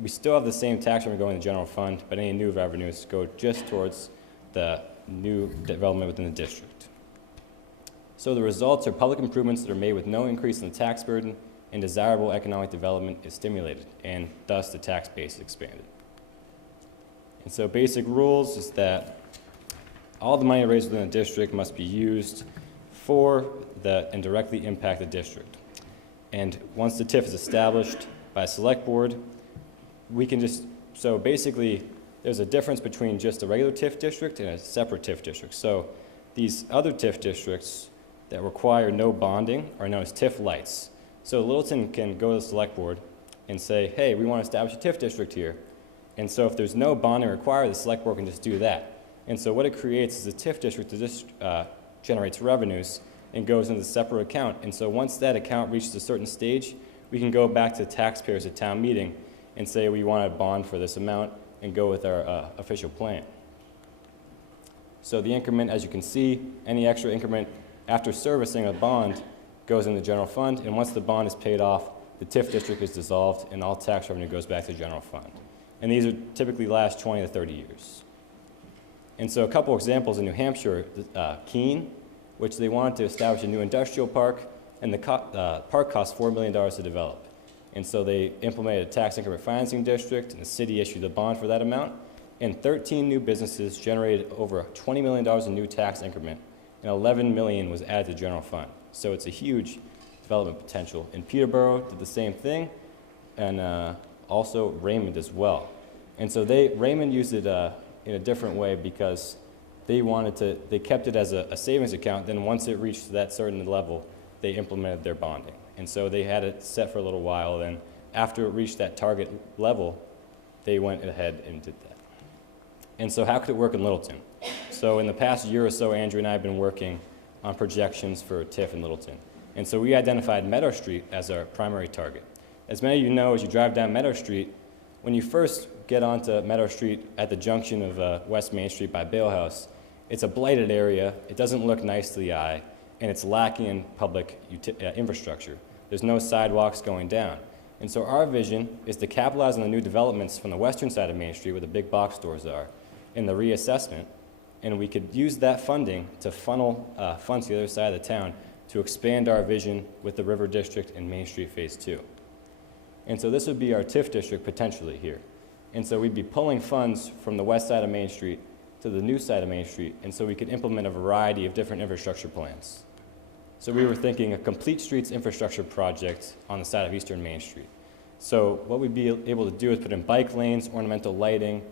we still have the same tax revenue going in the general fund, but any new revenues go just towards the new development within the district. So the results are public improvements that are made with no increase in the tax burden, and desirable economic development is stimulated, and thus the tax base is expanded. And so basic rules is that all the money raised within the district must be used for and directly impact the district. And once the TIF is established by a select board, we can so basically there's a difference between just a regular TIF district and a separate TIF district. So these other TIF districts that require no bonding are known as TIF lights. So Littleton can go to the select board and say, hey, we want to establish a TIF district here. And so if there's no bonding required, the select board can just do that. And so what it creates is a TIF district that generates revenues and goes into a separate account. And so once that account reaches a certain stage, we can go back to taxpayers at town meeting and say we want to bond for this amount and go with our official plan. So the increment, as you can see, any extra increment after servicing a bond goes in the general fund, and once the bond is paid off, the TIF district is dissolved and all tax revenue goes back to the general fund. And these are typically last 20 to 30 years. And so a couple examples in New Hampshire, Keene, which they wanted to establish a new industrial park, and the park cost $4 million to develop. And so they implemented a tax increment financing district, and the city issued a bond for that amount, and 13 new businesses generated over $20 million in new tax increment, and $11 million was added to the general fund. So it's a huge development potential. And Peterborough did the same thing, and also Raymond as well. And so Raymond used it in a different way because they kept it as a savings account. Then once it reached that certain level, they implemented their bonding. And so they had it set for a little while. Then after it reached that target level, they went ahead and did that. And so how could it work in Littleton? So in the past year or so, Andrew and I have been working on projections for TIF in Littleton. And so we identified Meadow Street as our primary target. As many of you know, as you drive down Meadow Street, when you first get onto Meadow Street at the junction of West Main Street by Bale House, it's a blighted area, it doesn't look nice to the eye, and it's lacking in public infrastructure. There's no sidewalks going down. And so our vision is to capitalize on the new developments from the western side of Main Street where the big box stores are in the reassessment, and we could use that funding to funnel funds to the other side of the town to expand our vision with the River District and Main Street Phase 2. And so this would be our TIF district potentially here. And so we'd be pulling funds from the west side of Main Street to the new side of Main Street, and so we could implement a variety of different infrastructure plans. So we were thinking a complete streets infrastructure project on the side of Eastern Main Street. So what we'd be able to do is put in bike lanes, ornamental lighting,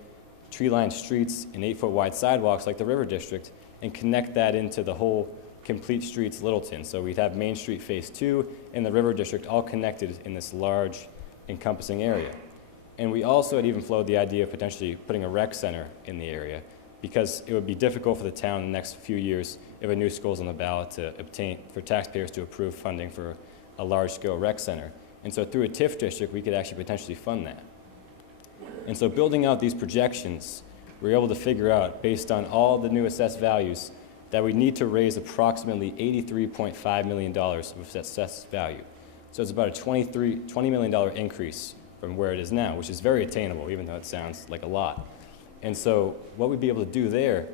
tree-lined streets, and 8-foot wide sidewalks like the River District, and connect that into the whole complete streets Littleton. So we'd have Main Street Phase 2 and the River District all connected in this large encompassing area. And we also had even floated the idea of potentially putting a rec center in the area, because it would be difficult for the town in the next few years if a new school is on the ballot to obtain, for taxpayers to approve funding for a large-scale rec center. And so through a TIF district, we could actually potentially fund that. And so building out these projections, we were able to figure out, based on all the new assessed values, that we need to raise approximately $83.5 million of assessed value. So it's about a $20 million increase from where it is now, which is very attainable, even though it sounds like a lot. And so what we'd be able to do there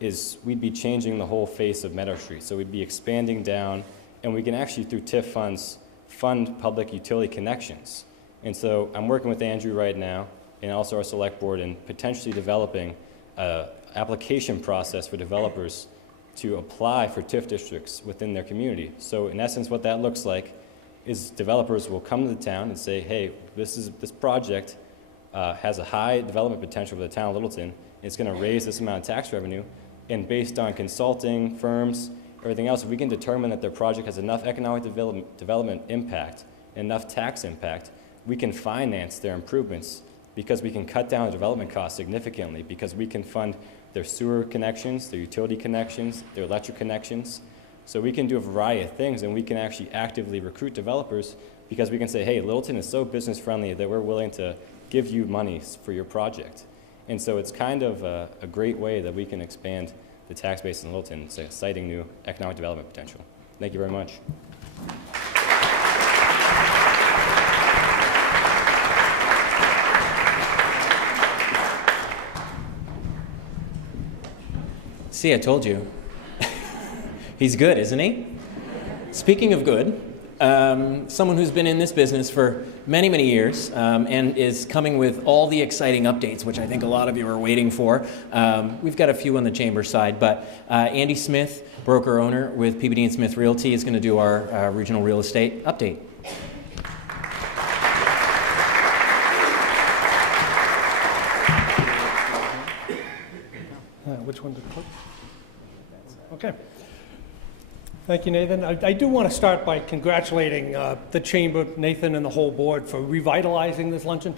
is we'd be changing the whole face of Meadow Street. So we'd be expanding down, and we can actually, through TIF funds, fund public utility connections. And so I'm working with Andrew right now, and also our select board, in potentially developing an application process for developers to apply for TIF districts within their community. So in essence, what that looks like is developers will come to the town and say, hey, this project has a high development potential for the town of Littleton. It's going to raise this amount of tax revenue, and based on consulting firms, everything else, if we can determine that their project has enough economic development impact, enough tax impact, we can finance their improvements, because we can cut down the development costs significantly, because we can fund their sewer connections, their utility connections, their electric connections. So we can do a variety of things, and we can actually actively recruit developers, because we can say, hey, Littleton is so business friendly that we're willing to give you money for your project. And so it's kind of a great way that we can expand the tax base in Littleton, citing new economic development potential. Thank you very much. See, I told you. He's good, isn't he? Speaking of good, someone who's been in this business for many, many years and is coming with all the exciting updates, which I think a lot of you are waiting for. We've got a few on the chamber side, but Andy Smith, broker-owner with Peabody & Smith Realty, is going to do our regional real estate update. Which one to click? Okay. Thank you, Nathan. I do want to start by congratulating the Chamber, Nathan, and the whole board for revitalizing this luncheon.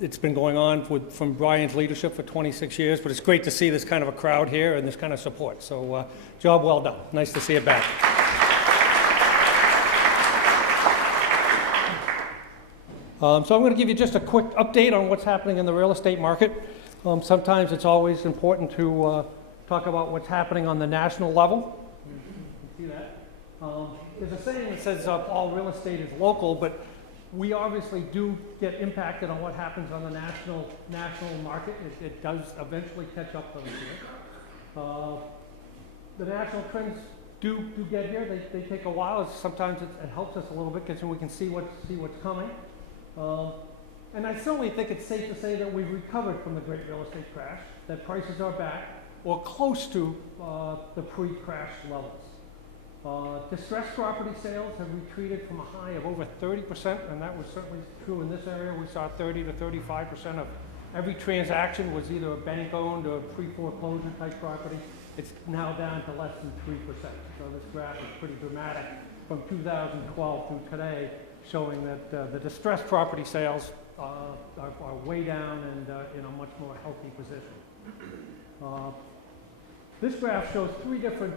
It's been going on from Brian's leadership for 26 years, but it's great to see this kind of a crowd here and this kind of support. So job well done. Nice to see it back. So I'm going to give you just a quick update on what's happening in the real estate market. Sometimes it's always important to talk about what's happening on the national level. You can see that. There's a saying that says all real estate is local, but we obviously do get impacted on what happens on the national market. It does eventually catch up to us here. The national trends do get here. They take a while. Sometimes it helps us a little bit because we can see what's coming. And I certainly think it's safe to say that we've recovered from the great real estate crash, that prices are back or close to the pre-crash levels. Distressed property sales have retreated from a high of over 30%, and that was certainly true in this area. We saw 30 to 35% of every transaction was either a bank-owned or pre-foreclosure type property. It's now down to less than 3%. So this graph is pretty dramatic from 2012 through today, showing that the distressed property sales are way down and in a much more healthy position. This graph shows three different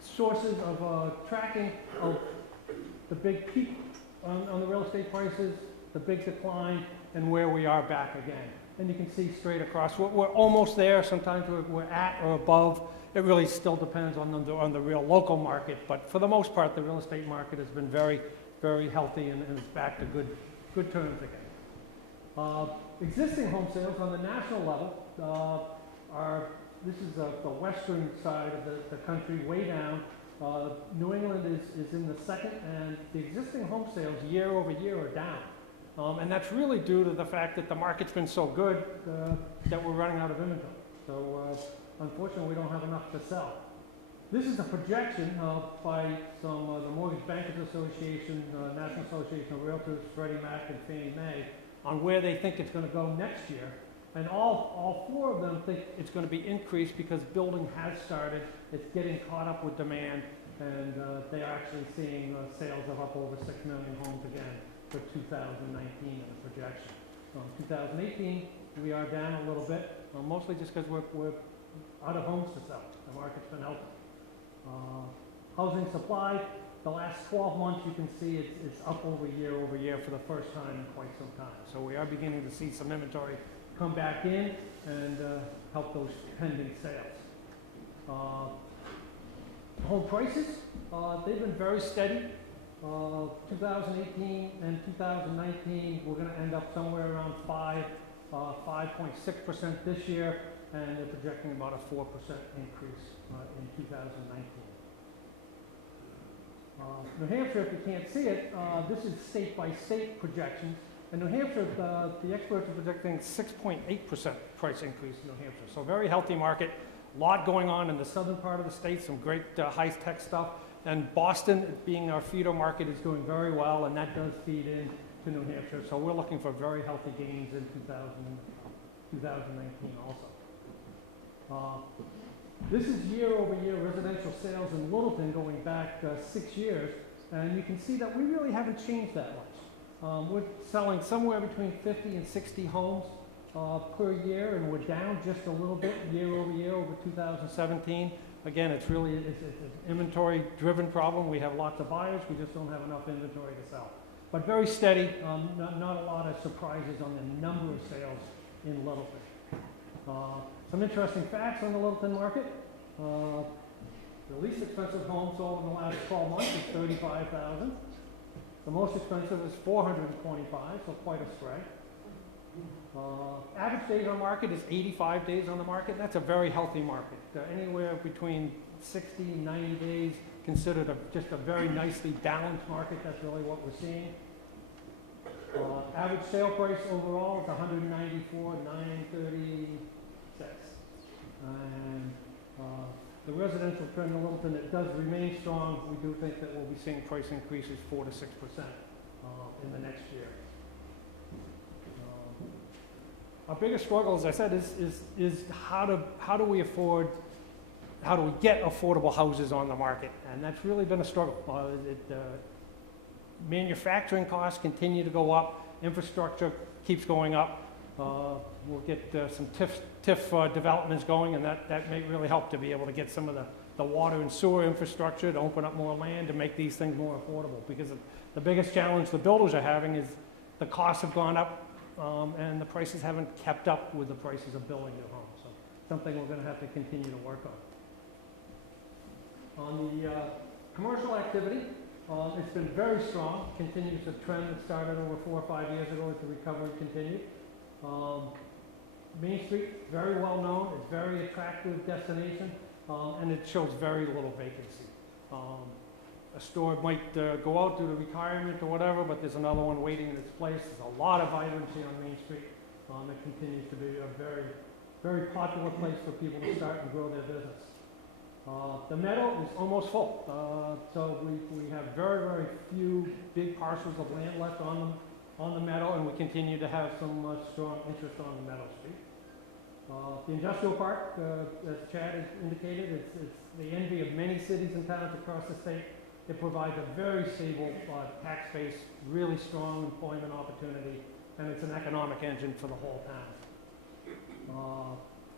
sources of tracking of the big peak on the real estate prices, the big decline, and where we are back again. And you can see straight across. We're almost there. Sometimes we're at or above. It really still depends on the real local market, but for the most part, the real estate market has been very, very healthy and is back to good terms again. Existing home sales on the national level this is the western side of the country, way down. New England is in the second, and the existing home sales year over year are down. And that's really due to the fact that the market's been so good that we're running out of inventory. So unfortunately, we don't have enough to sell. This is a projection by some the Mortgage Bankers Association, National Association of Realtors, Freddie Mac, and Fannie Mae, on where they think it's going to go next year. And all four of them think it's going to be increased because building has started. It's getting caught up with demand, and they are actually seeing sales of up over 6 million homes again for 2019 in the projection. 2018, we are down a little bit, mostly just because we're out of homes to sell. The market's been healthy. Housing supply, the last 12 months, you can see it's up over year for the first time in quite some time. So we are beginning to see some inventory come back in and help those pending sales. Home prices, they've been very steady. 2018 and 2019, we're going to end up somewhere around 5.6% this year, and they're projecting about a 4% increase in 2019. New Hampshire, if you can't see it, this is state-by-state projections. In New Hampshire, the experts are projecting 6.8% price increase in New Hampshire. So very healthy market. A lot going on in the southern part of the state, some great high-tech stuff. And Boston, being our feeder market, is doing very well, and that does feed in to New Hampshire. So we're looking for very healthy gains in 2019 also. This is year-over-year residential sales in Littleton going back 6 years, and you can see that we really haven't changed that much. We're selling somewhere between 50 and 60 homes per year, and we're down just a little bit year-over-year over 2017. Again, it's really an inventory-driven problem. We have lots of buyers, we just don't have enough inventory to sell. But very steady, not a lot of surprises on the number of sales in Littleton. Some interesting facts on the Littleton market. The least expensive home sold in the last 12 months is $35,000. The most expensive is $425, so quite a spread. Average days on market is 85 days on the market. That's a very healthy market. Anywhere between 60 and 90 days considered just a very nicely balanced market. That's really what we're seeing. Average sale price overall is $194,936. And the residential trend in Littleton, it does remain strong. We do think that we'll be seeing price increases 4 to 6% in the next year. Our biggest struggle, as I said, is how do we get affordable houses on the market? And that's really been a struggle. Manufacturing costs continue to go up, infrastructure keeps going up. We'll get some TIF developments going, and that may really help to be able to get some of the water and sewer infrastructure to open up more land to make these things more affordable. Because the biggest challenge the builders are having is the costs have gone up, and the prices haven't kept up with the prices of building new homes. So something we're going to have to continue to work on. On the commercial activity, it's been very strong, continues a trend that started over 4 or 5 years ago as the recovery continued. Main Street, very well known, it's a very attractive destination, and it shows very little vacancy. A store might go out due to retirement or whatever, but there's another one waiting in its place. There's a lot of vibrancy on Main Street. It continues to be a very, very popular place for people to start and grow their business. The meadow is almost full, so we have very, very few big parcels of land left on the meadow, and we continue to have some strong interest on the Meadow Street. The industrial park, as Chad has indicated, it's the envy of many cities and towns across the state. It provides a very stable tax base, really strong employment opportunity, and it's an economic engine for the whole town.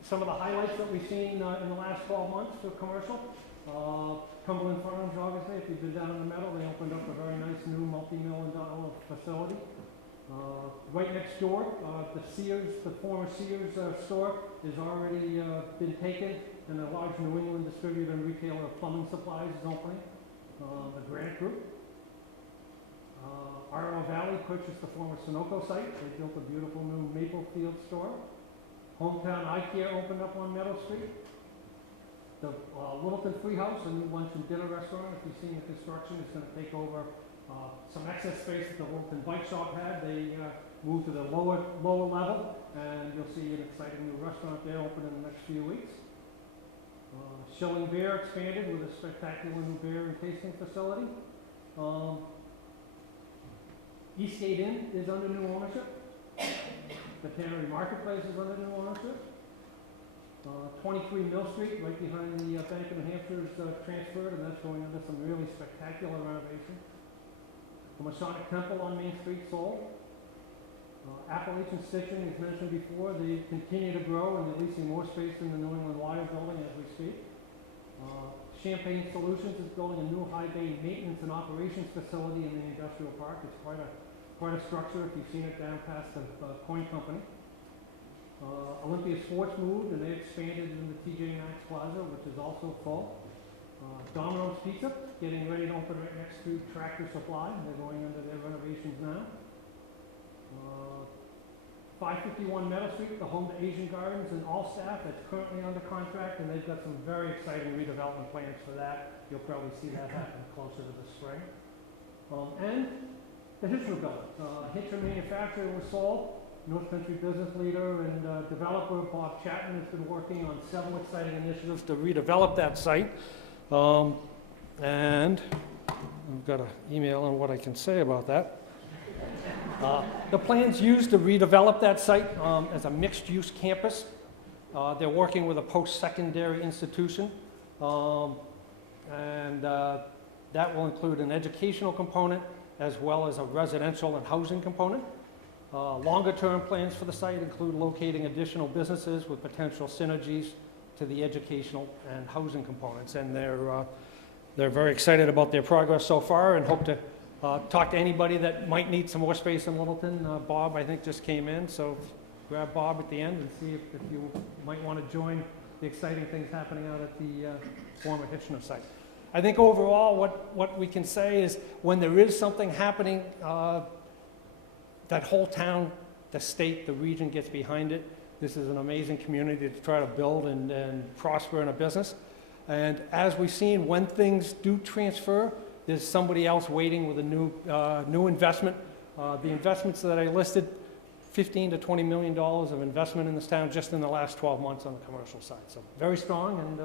Some of the highlights that we've seen in the last 12 months for commercial, Cumberland Farms, obviously, if you've been down in the Meadow, they opened up a very nice new multi-million-dollar facility. Right next door, the former Sears store has already been taken, and a large New England distributor and retailer of plumbing supplies is opening, the Granite Group. Arlo Valley purchased the former Sunoco site. They built a beautiful new Maplefield store. Hometown Eye Care opened up on Meadow Street. The Littleton Free House, a new lunch and dinner restaurant, if you've seen the construction, is going to take over some excess space that the Littleton Bike Shop had. They moved to the lower level, and you'll see an exciting new restaurant there open in the next few weeks. Schilling Beer expanded with a spectacular new beer and tasting facility. Eastgate Inn is under new ownership. The Tannery Marketplace is under new ownership. 23 Mill Street, right behind the Bank of New Hampshire, is transferred, and that's going under some really spectacular renovation. The Masonic Temple on Main Street sold. Appalachian Stitching, as mentioned before, they continue to grow, and they're leasing more space in the New England Wire building as we speak. Champagne Solutions is building a new high-bay maintenance and operations facility in the industrial park. It's quite a structure if you've seen it down past the coin company. Olympia Sports moved, and they expanded in the TJ Maxx Plaza, which is also full. Domino's Pizza, getting ready to open right next to Tractor Supply. They're going under their renovations now. 551 Meadow Street, the home to Asian Gardens and All Staff, that's currently under contract, and they've got some very exciting redevelopment plans for that. You'll probably see that happen closer to the spring. And the Hitcher building. Hitcher Manufacturing was sold. North Country business leader and developer Bob Chapman has been working on several exciting initiatives to redevelop that site. And I've got an email on what I can say about that. The plans used to redevelop that site as a mixed-use campus. They're working with a post-secondary institution, and that will include an educational component as well as a residential and housing component. Longer-term plans for the site include locating additional businesses with potential synergies to the educational and housing components, and they're very excited about their progress so far and hope to talk to anybody that might need some more space in Littleton. Bob, I think, just came in, so grab Bob at the end and see if you might want to join the exciting things happening out at the former Hitchner site. I think overall what we can say is when there is something happening, that whole town, the state, the region gets behind it. This is an amazing community to try to build and prosper in a business. And as we've seen, when things do transfer, there's somebody else waiting with a new investment. The investments that I listed, $15 to $20 million of investment in this town just in the last 12 months on the commercial side. So very strong, and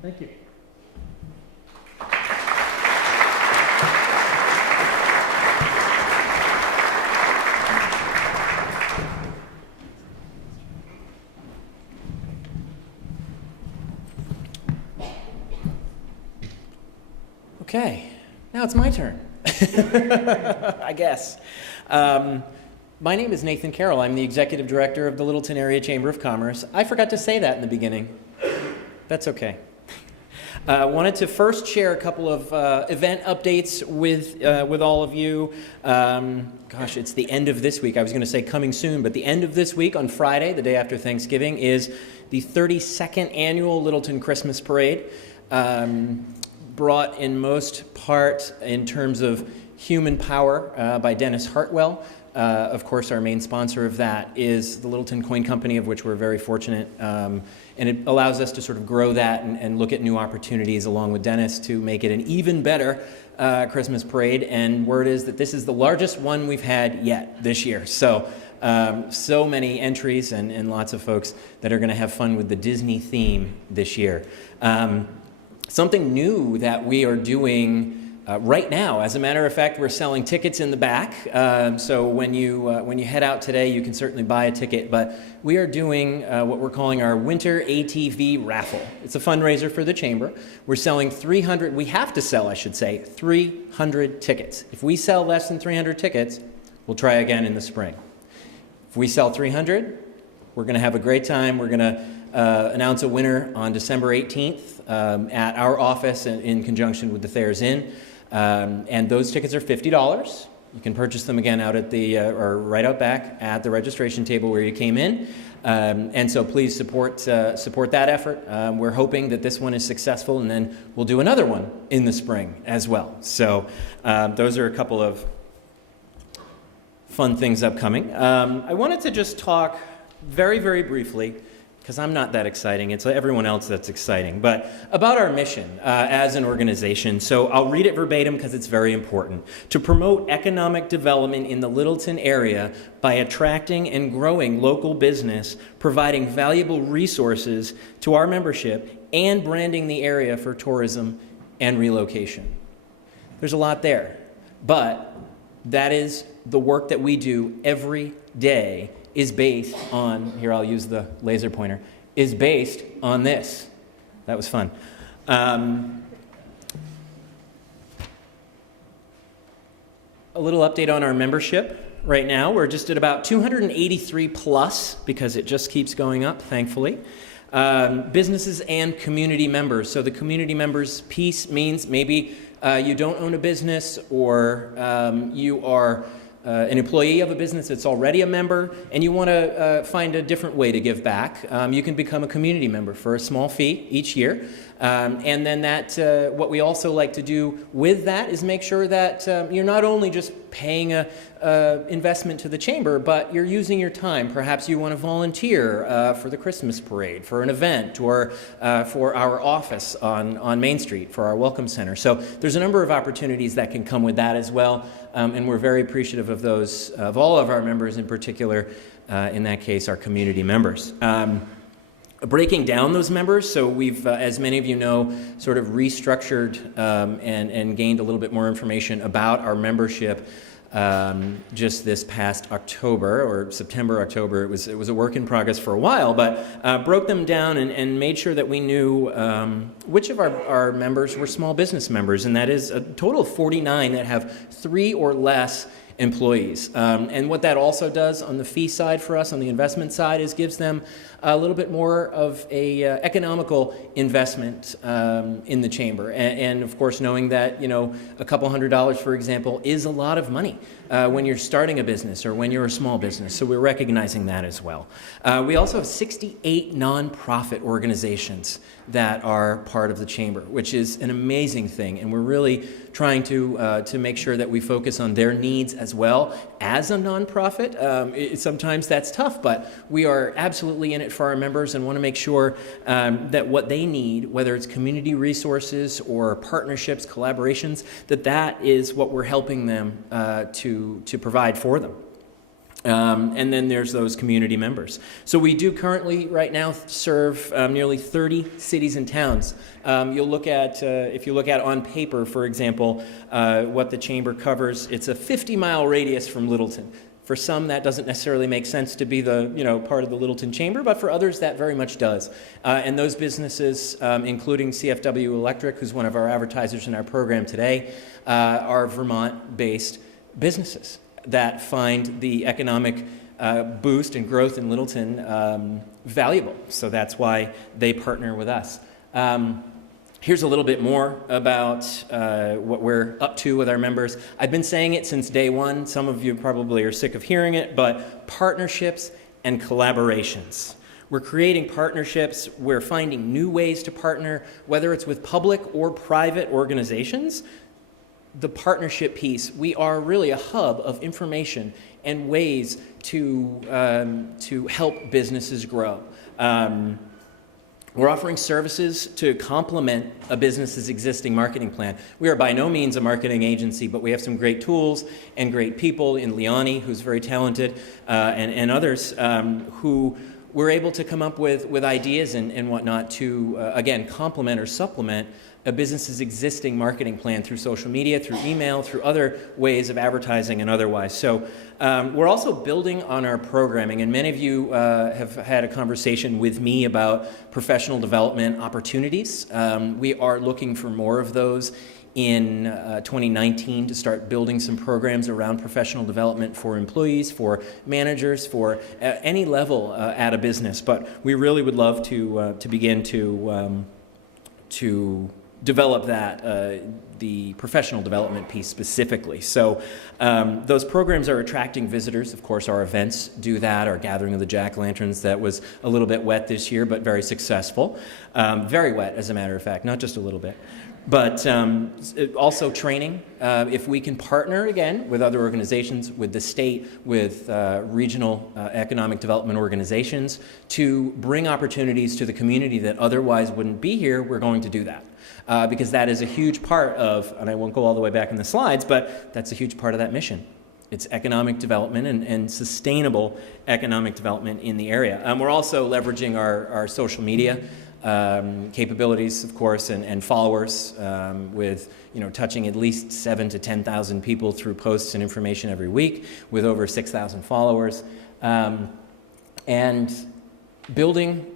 thank you. Okay, now it's my turn, I guess. My name is Nathan Carroll. I'm the Executive Director of the Littleton Area Chamber of Commerce. I forgot to say that in the beginning. That's okay. Wanted to first share a couple of event updates with all of you. Gosh, it's the end of this week. I was going to say coming soon, but the end of this week on Friday, the day after Thanksgiving, is the 32nd annual Littleton Christmas Parade. Brought in most part in terms of human power by Dennis Hartwell. Of course, our main sponsor of that is the Littleton Coin Company, of which we're very fortunate. And it allows us to sort of grow that and look at new opportunities along with Dennis to make it an even better Christmas parade. And word is that this is the largest one we've had yet this year. So many entries and lots of folks that are going to have fun with the Disney theme this year. Something new that we are doing right now, as a matter of fact, we're selling tickets in the back. So when you head out today, you can certainly buy a ticket. But we are doing what we're calling our Winter ATV Raffle. It's a fundraiser for the Chamber. We're selling 300, we have to sell, I should say, 300 tickets. If we sell less than 300 tickets, we'll try again in the spring. If we sell 300, we're going to have a great time. We're going to announce a winner on December 18th at our office in conjunction with the Thayer's Inn. And those tickets are $50. You can purchase them again out at or right out back at the registration table where you came in. And so please support that effort. We're hoping that this one is successful, and then we'll do another one in the spring as well. So those are a couple of fun things upcoming. I wanted to just talk very, very briefly, because I'm not that exciting, it's everyone else that's exciting, but about our mission as an organization. So I'll read it verbatim because it's very important. To promote economic development in the Littleton area by attracting and growing local business, providing valuable resources to our membership, and branding the area for tourism and relocation. There's a lot there, but that is the work that we do every day is based on, here I'll use the laser pointer, is based on this. That was fun. A little update on our membership right now. We're just at about 283 plus, because it just keeps going up, thankfully. Businesses and community members. So the community members piece means maybe you don't own a business, or you are an employee of a business that's already a member, and you want to find a different way to give back. You can become a community member for a small fee each year. And then what we also like to do with that is make sure that you're not only just paying a investment to the chamber, but you're using your time. Perhaps you want to volunteer for the Christmas parade, for an event, or for our office on Main Street, for our Welcome Center. So there's a number of opportunities that can come with that as well, and we're very appreciative of those, of all of our members, in particular, in that case, our community members. Breaking down those members, so we've, as many of you know, sort of restructured and gained a little bit more information about our membership just this past October, or September, October. It was a work in progress for a while, but broke them down and made sure that we knew which of our members were small business members, and that is a total of 49 that have 3 or less employees. And what that also does on the fee side for us, on the investment side, is gives them a little bit more of a economical investment in the chamber. And of course, knowing that, you know, a couple $100, for example, is a lot of money when you're starting a business or when you're a small business. So we're recognizing that as well. We also have 68 nonprofit organizations that are part of the chamber, which is an amazing thing. And we're really trying to make sure that we focus on their needs as well as a nonprofit. Sometimes that's tough, but we are absolutely in it for our members and want to make sure that what they need, whether it's community resources or partnerships, collaborations, that is what we're helping them to provide for them. And then there's those community members. So we do currently, right now, serve nearly 30 cities and towns. You'll look at, if you look at on paper, for example, what the chamber covers, it's a 50-mile radius from Littleton. For some, that doesn't necessarily make sense to be the, part of the Littleton Chamber, but for others, that very much does. And those businesses, including CFW Electric, who's one of our advertisers in our program today, are Vermont-based businesses that find the economic boost and growth in Littleton valuable. So that's why they partner with us. Here's a little bit more about what we're up to with our members. I've been saying it since day one. Some of you probably are sick of hearing it, but partnerships and collaborations. We're creating partnerships. We're finding new ways to partner, whether it's with public or private organizations. The partnership piece, we are really a hub of information and ways to help businesses grow. We're offering services to complement a business's existing marketing plan. We are by no means a marketing agency, but we have some great tools and great people in Leonie, who's very talented, and others who we're able to come up with ideas and whatnot to, again, complement or supplement a business's existing marketing plan through social media, through email, through other ways of advertising and otherwise. So we're also building on our programming, and many of you have had a conversation with me about professional development opportunities. We are looking for more of those in 2019 to start building some programs around professional development for employees, for managers, for any level at a business. But we really would love to begin to develop that, the professional development piece specifically. So those programs are attracting visitors. Of course, our events do that. Our Gathering of the Jack-o'-lanterns, that was a little bit wet this year, but very successful. Very wet, as a matter of fact, not just a little bit. But also training. If we can partner, again, with other organizations, with the state, with regional economic development organizations, to bring opportunities to the community that otherwise wouldn't be here, we're going to do that. Because that is a huge part of, and I won't go all the way back in the slides, but that's a huge part of that mission. It's economic development and sustainable economic development in the area. We're also leveraging our social media capabilities, of course, and followers, with touching at least 7,000 to 10,000 people through posts and information every week, with over 6,000 followers, and building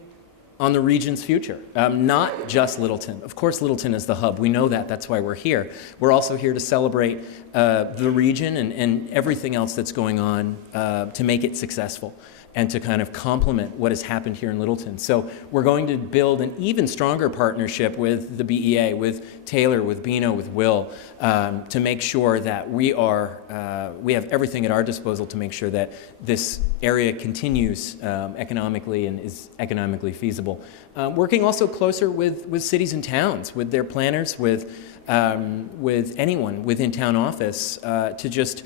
on the region's future. Not just Littleton. Of course, Littleton is the hub. We know that. That's why we're here. We're also here to celebrate the region and everything else that's going on to make it successful and to kind of complement what has happened here in Littleton. So we're going to build an even stronger partnership with the BEA, with Taylor, with Bino, with Will, to make sure that we have everything at our disposal to make sure that this area continues economically and is economically feasible. Working also closer with cities and towns, with their planners, with anyone within town office, to just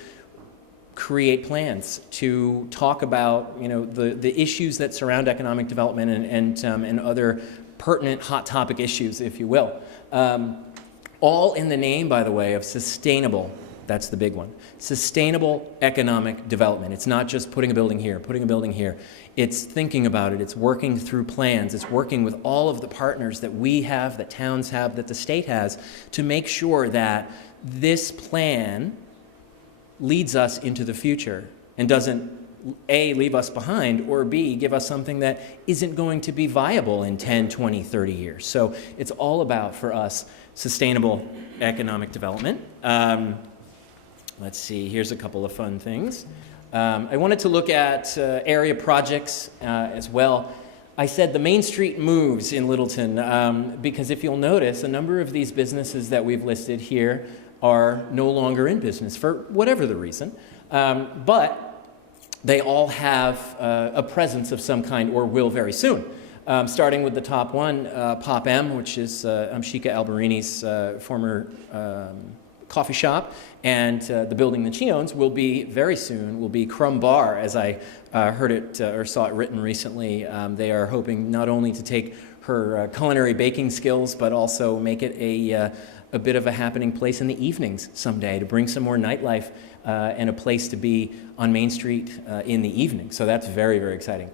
create plans to talk about the issues that surround economic development and other pertinent hot topic issues, if you will. All in the name, by the way, of sustainable. That's the big one. Sustainable economic development. It's not just putting a building here, putting a building here. It's thinking about it. It's working through plans. It's working with all of the partners that we have, that towns have, that the state has, to make sure that this plan leads us into the future and doesn't, A, leave us behind, or B, give us something that isn't going to be viable in 10, 20, 30 years. So it's all about, for us, sustainable economic development. Let's see, here's a couple of fun things. I wanted to look at area projects as well. I said the Main Street moves in Littleton because if you'll notice, a number of these businesses that we've listed here are no longer in business for whatever the reason, but they all have a presence of some kind or will very soon. Starting with the top one, Pop M, which is Amshika Alberini's former coffee shop, and the building that she owns will be very soon will be Crumb Bar, as I heard it or saw it written recently. They are hoping not only to take her culinary baking skills, but also make it a bit of a happening place in the evenings someday, to bring some more nightlife and a place to be on Main Street in the evening. So that's very, very exciting.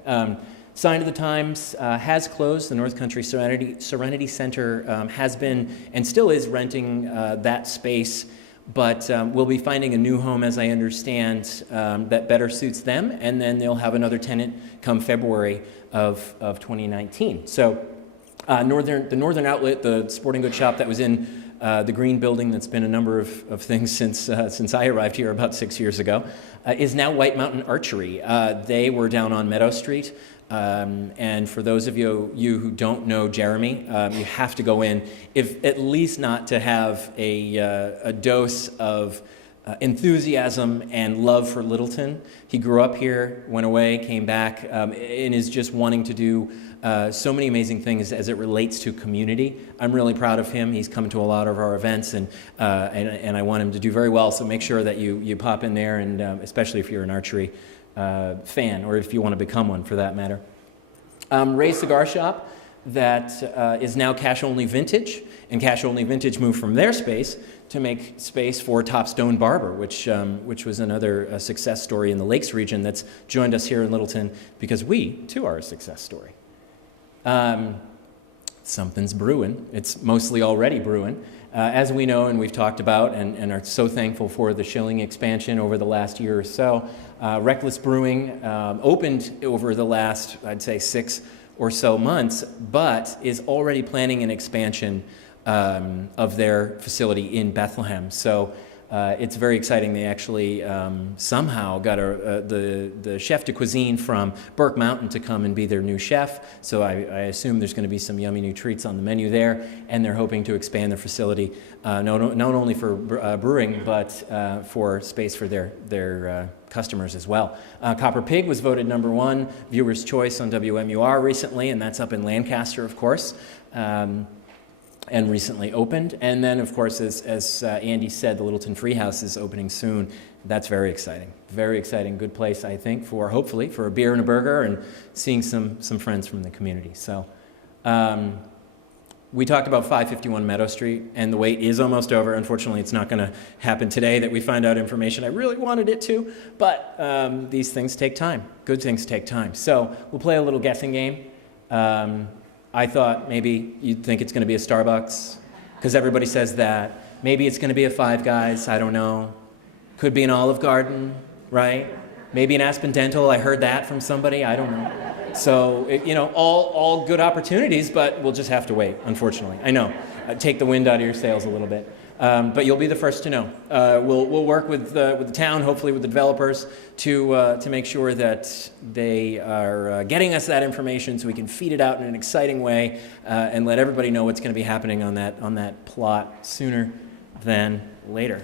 Sign of the Times has closed. The North Country Serenity Center has been and still is renting that space, but we'll be finding a new home, as I understand, that better suits them, and then they'll have another tenant come February of 2019. So the Northern Outlet, the sporting goods shop that was in the green building that's been a number of things since I arrived here about 6 years ago, is now White Mountain Archery. They were down on Meadow Street. And for those of you who don't know Jeremy, you have to go in, if at least not to have a dose of enthusiasm and love for Littleton. He grew up here, went away, came back, and is just wanting to do so many amazing things as it relates to community. I'm really proud of him. He's come to a lot of our events, and I want him to do very well. So make sure that you pop in there, and especially if you're an archery fan, or if you want to become one for that matter. Ray's Cigar Shop, that is now Cash Only Vintage, and Cash Only Vintage moved from their space to make space for Top Stone Barber, which was another success story in the Lakes region that's joined us here in Littleton, because we, too, are a success story. Something's brewing. It's mostly already brewing. As we know, and we've talked about, and are so thankful for the Schilling expansion over the last year or so, Reckless Brewing opened over the last, I'd say, 6 or so months, but is already planning an expansion of their facility in Bethlehem. So it's very exciting. They actually somehow got the chef de cuisine from Burke Mountain to come and be their new chef. So I assume there's going to be some yummy new treats on the menu there, and they're hoping to expand their facility not only for brewing, but for space for their customers as well. Copper Pig was voted #1 Viewer's Choice on WMUR recently, and that's up in Lancaster, of course. And recently opened. And then, of course, as Andy said, the Littleton Free House is opening soon. That's very exciting. Very exciting. Good place, I think, hopefully for a beer and a burger and seeing some friends from the community. So we talked about 551 Meadow Street, and the wait is almost over. Unfortunately, it's not going to happen today that we find out information. I really wanted it to, but these things take time. Good things take time. So we'll play a little guessing game. I thought maybe you'd think it's going to be a Starbucks, because everybody says that. Maybe it's going to be a Five Guys, I don't know. Could be an Olive Garden, right? Maybe an Aspen Dental, I heard that from somebody, I don't know. So, all good opportunities, but we'll just have to wait, unfortunately. I know, take the wind out of your sails a little bit. But you'll be the first to know. We'll work with the town, hopefully with the developers, to make sure that they are getting us that information so we can feed it out in an exciting way and let everybody know what's going to be happening on that plot sooner than later.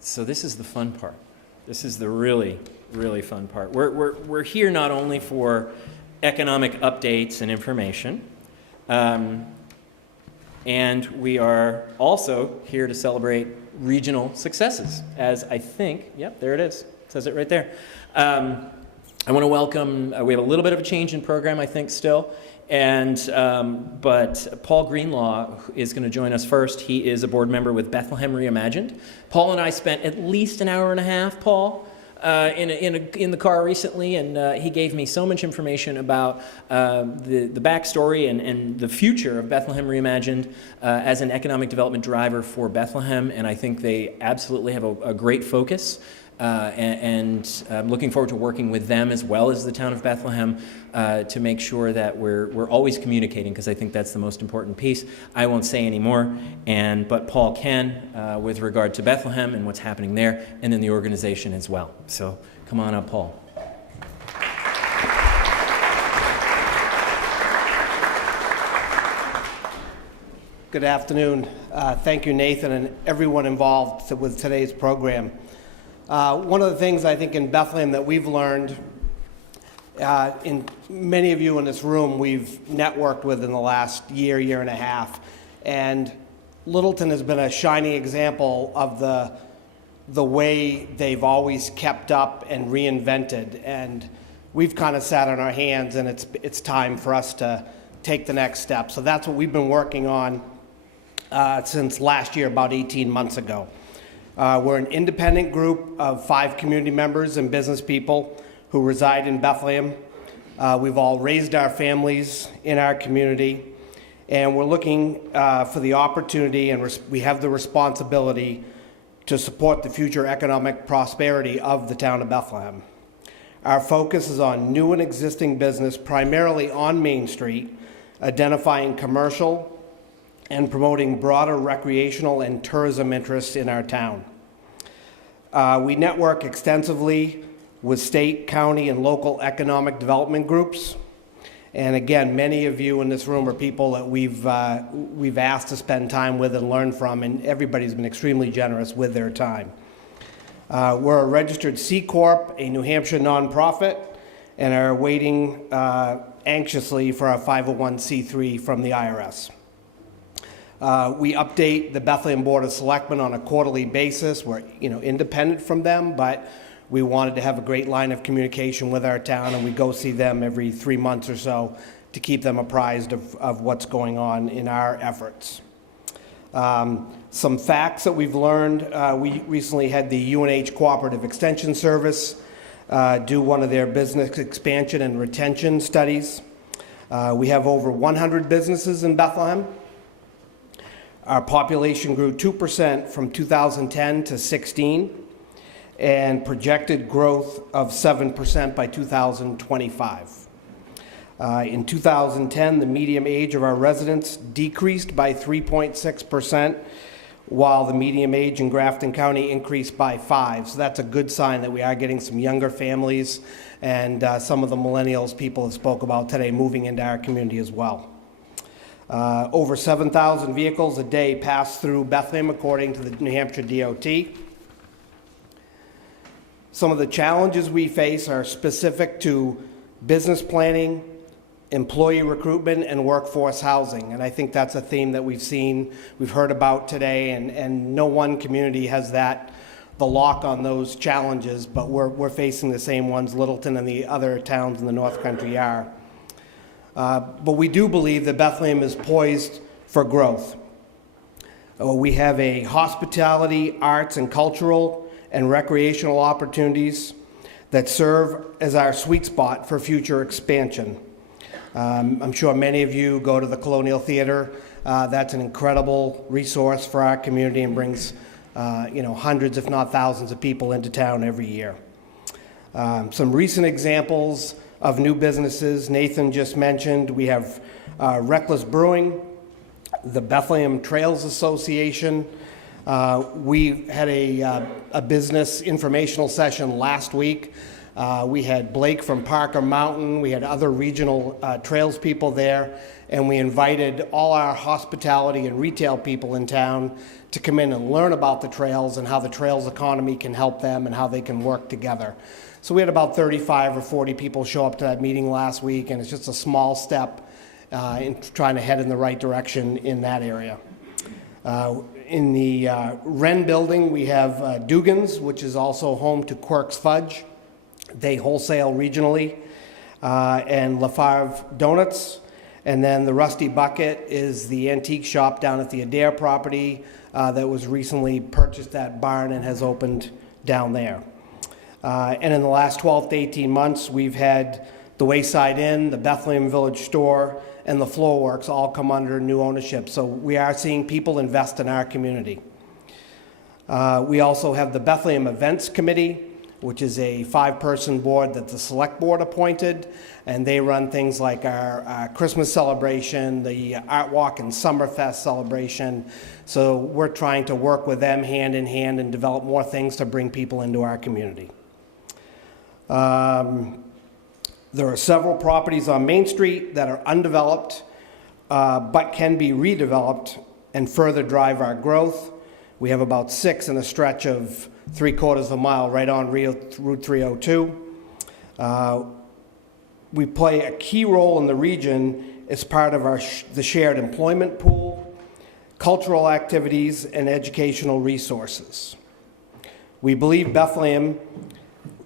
So this is the fun part. This is the really, really fun part. We're here not only for economic updates and information. And we are also here to celebrate regional successes, as I think, yep, there it is. It says it right there. I want to welcome, we have a little bit of a change in program, I think, still. But Paul Greenlaw is going to join us first. He is a board member with Bethlehem Reimagined. Paul and I spent at least an hour and a half, Paul, in the car recently, and he gave me so much information about the backstory and the future of Bethlehem Reimagined as an economic development driver for Bethlehem, and I think they absolutely have a great focus. And I'm looking forward to working with them as well as the town of Bethlehem to make sure that we're always communicating, because I think that's the most important piece. I won't say any more, but Paul can with regard to Bethlehem and what's happening there, and then the organization as well. So come on up, Paul. Good afternoon. Thank you, Nathan, and everyone involved with today's program. One of the things I think in Bethlehem that we've learned, in many of you in this room we've networked with in the last year and a half, and Littleton has been a shining example of the way they've always kept up and reinvented, and we've kind of sat on our hands, and it's time for us to take the next step. So that's what we've been working on since last year, about 18 months ago. We're an independent group of 5 community members and business people who reside in Bethlehem. We've all raised our families in our community, and we're looking for the opportunity, and we have the responsibility to support the future economic prosperity of the town of Bethlehem. Our focus is on new and existing business, primarily on Main Street, identifying commercial and promoting broader recreational and tourism interests in our town. We network extensively with state, county, and local economic development groups. And again, many of you in this room are people that we've asked to spend time with and learn from, and everybody's been extremely generous with their time. We're a registered C Corp, a New Hampshire nonprofit, and are waiting anxiously for our 501c3 from the IRS. We update the Bethlehem Board of Selectmen on a quarterly basis. We're independent from them, but we wanted to have a great line of communication with our town, and we go see them every 3 months or so to keep them apprised of what's going on in our efforts. Some facts that we've learned, we recently had the UNH Cooperative Extension Service do one of their business expansion and retention studies. We have over 100 businesses in Bethlehem. Our population grew 2% from 2010 to 16, and projected growth of 7% by 2025. In 2010, the median age of our residents decreased by 3.6%, while the median age in Grafton County increased by 5%. So that's a good sign that we are getting some younger families and some of the millennials people have spoke about today moving into our community as well. Over 7,000 vehicles a day pass through Bethlehem, according to the New Hampshire DOT. Some of the challenges we face are specific to business planning, employee recruitment, and workforce housing. And I think that's a theme that we've heard about today, and no one community has the lock on those challenges, but we're facing the same ones Littleton and the other towns in the North Country are. But we do believe that Bethlehem is poised for growth. We have a hospitality, arts, and cultural and recreational opportunities that serve as our sweet spot for future expansion. I'm sure many of you go to the Colonial Theater. That's an incredible resource for our community and brings hundreds, if not thousands, of people into town every year. Some recent examples of new businesses Nathan just mentioned. We have Reckless Brewing, the Bethlehem Trails Association. We had a business informational session last week. We had Blake from Parker Mountain. We had other regional trails people there, and we invited all our hospitality and retail people in town to come in and learn about the trails and how the trails economy can help them and how they can work together. So we had about 35 or 40 people show up to that meeting last week, and it's just a small step in trying to head in the right direction in that area. In the Wren building, we have Dugan's, which is also home to Quirk's Fudge. They wholesale regionally, and Lafarve Donuts. And then the Rusty Bucket is the antique shop down at the Adair property that was recently purchased that barn and has opened down there. And in the last 12 to 18 months, we've had the Wayside Inn, the Bethlehem Village Store, and the Floorworks all come under new ownership. So we are seeing people invest in our community. We also have the Bethlehem Events Committee, which is a 5-person board that the Select Board appointed, and they run things like our Christmas celebration, the Art Walk and Summerfest celebration. So we're trying to work with them hand in hand and develop more things to bring people into our community. There are several properties on Main Street that are undeveloped, but can be redeveloped and further drive our growth. We have about 6 in a stretch of 3/4 of a mile right on Route 302. We play a key role in the region as part of the shared employment pool, cultural activities, and educational resources. We believe Bethlehem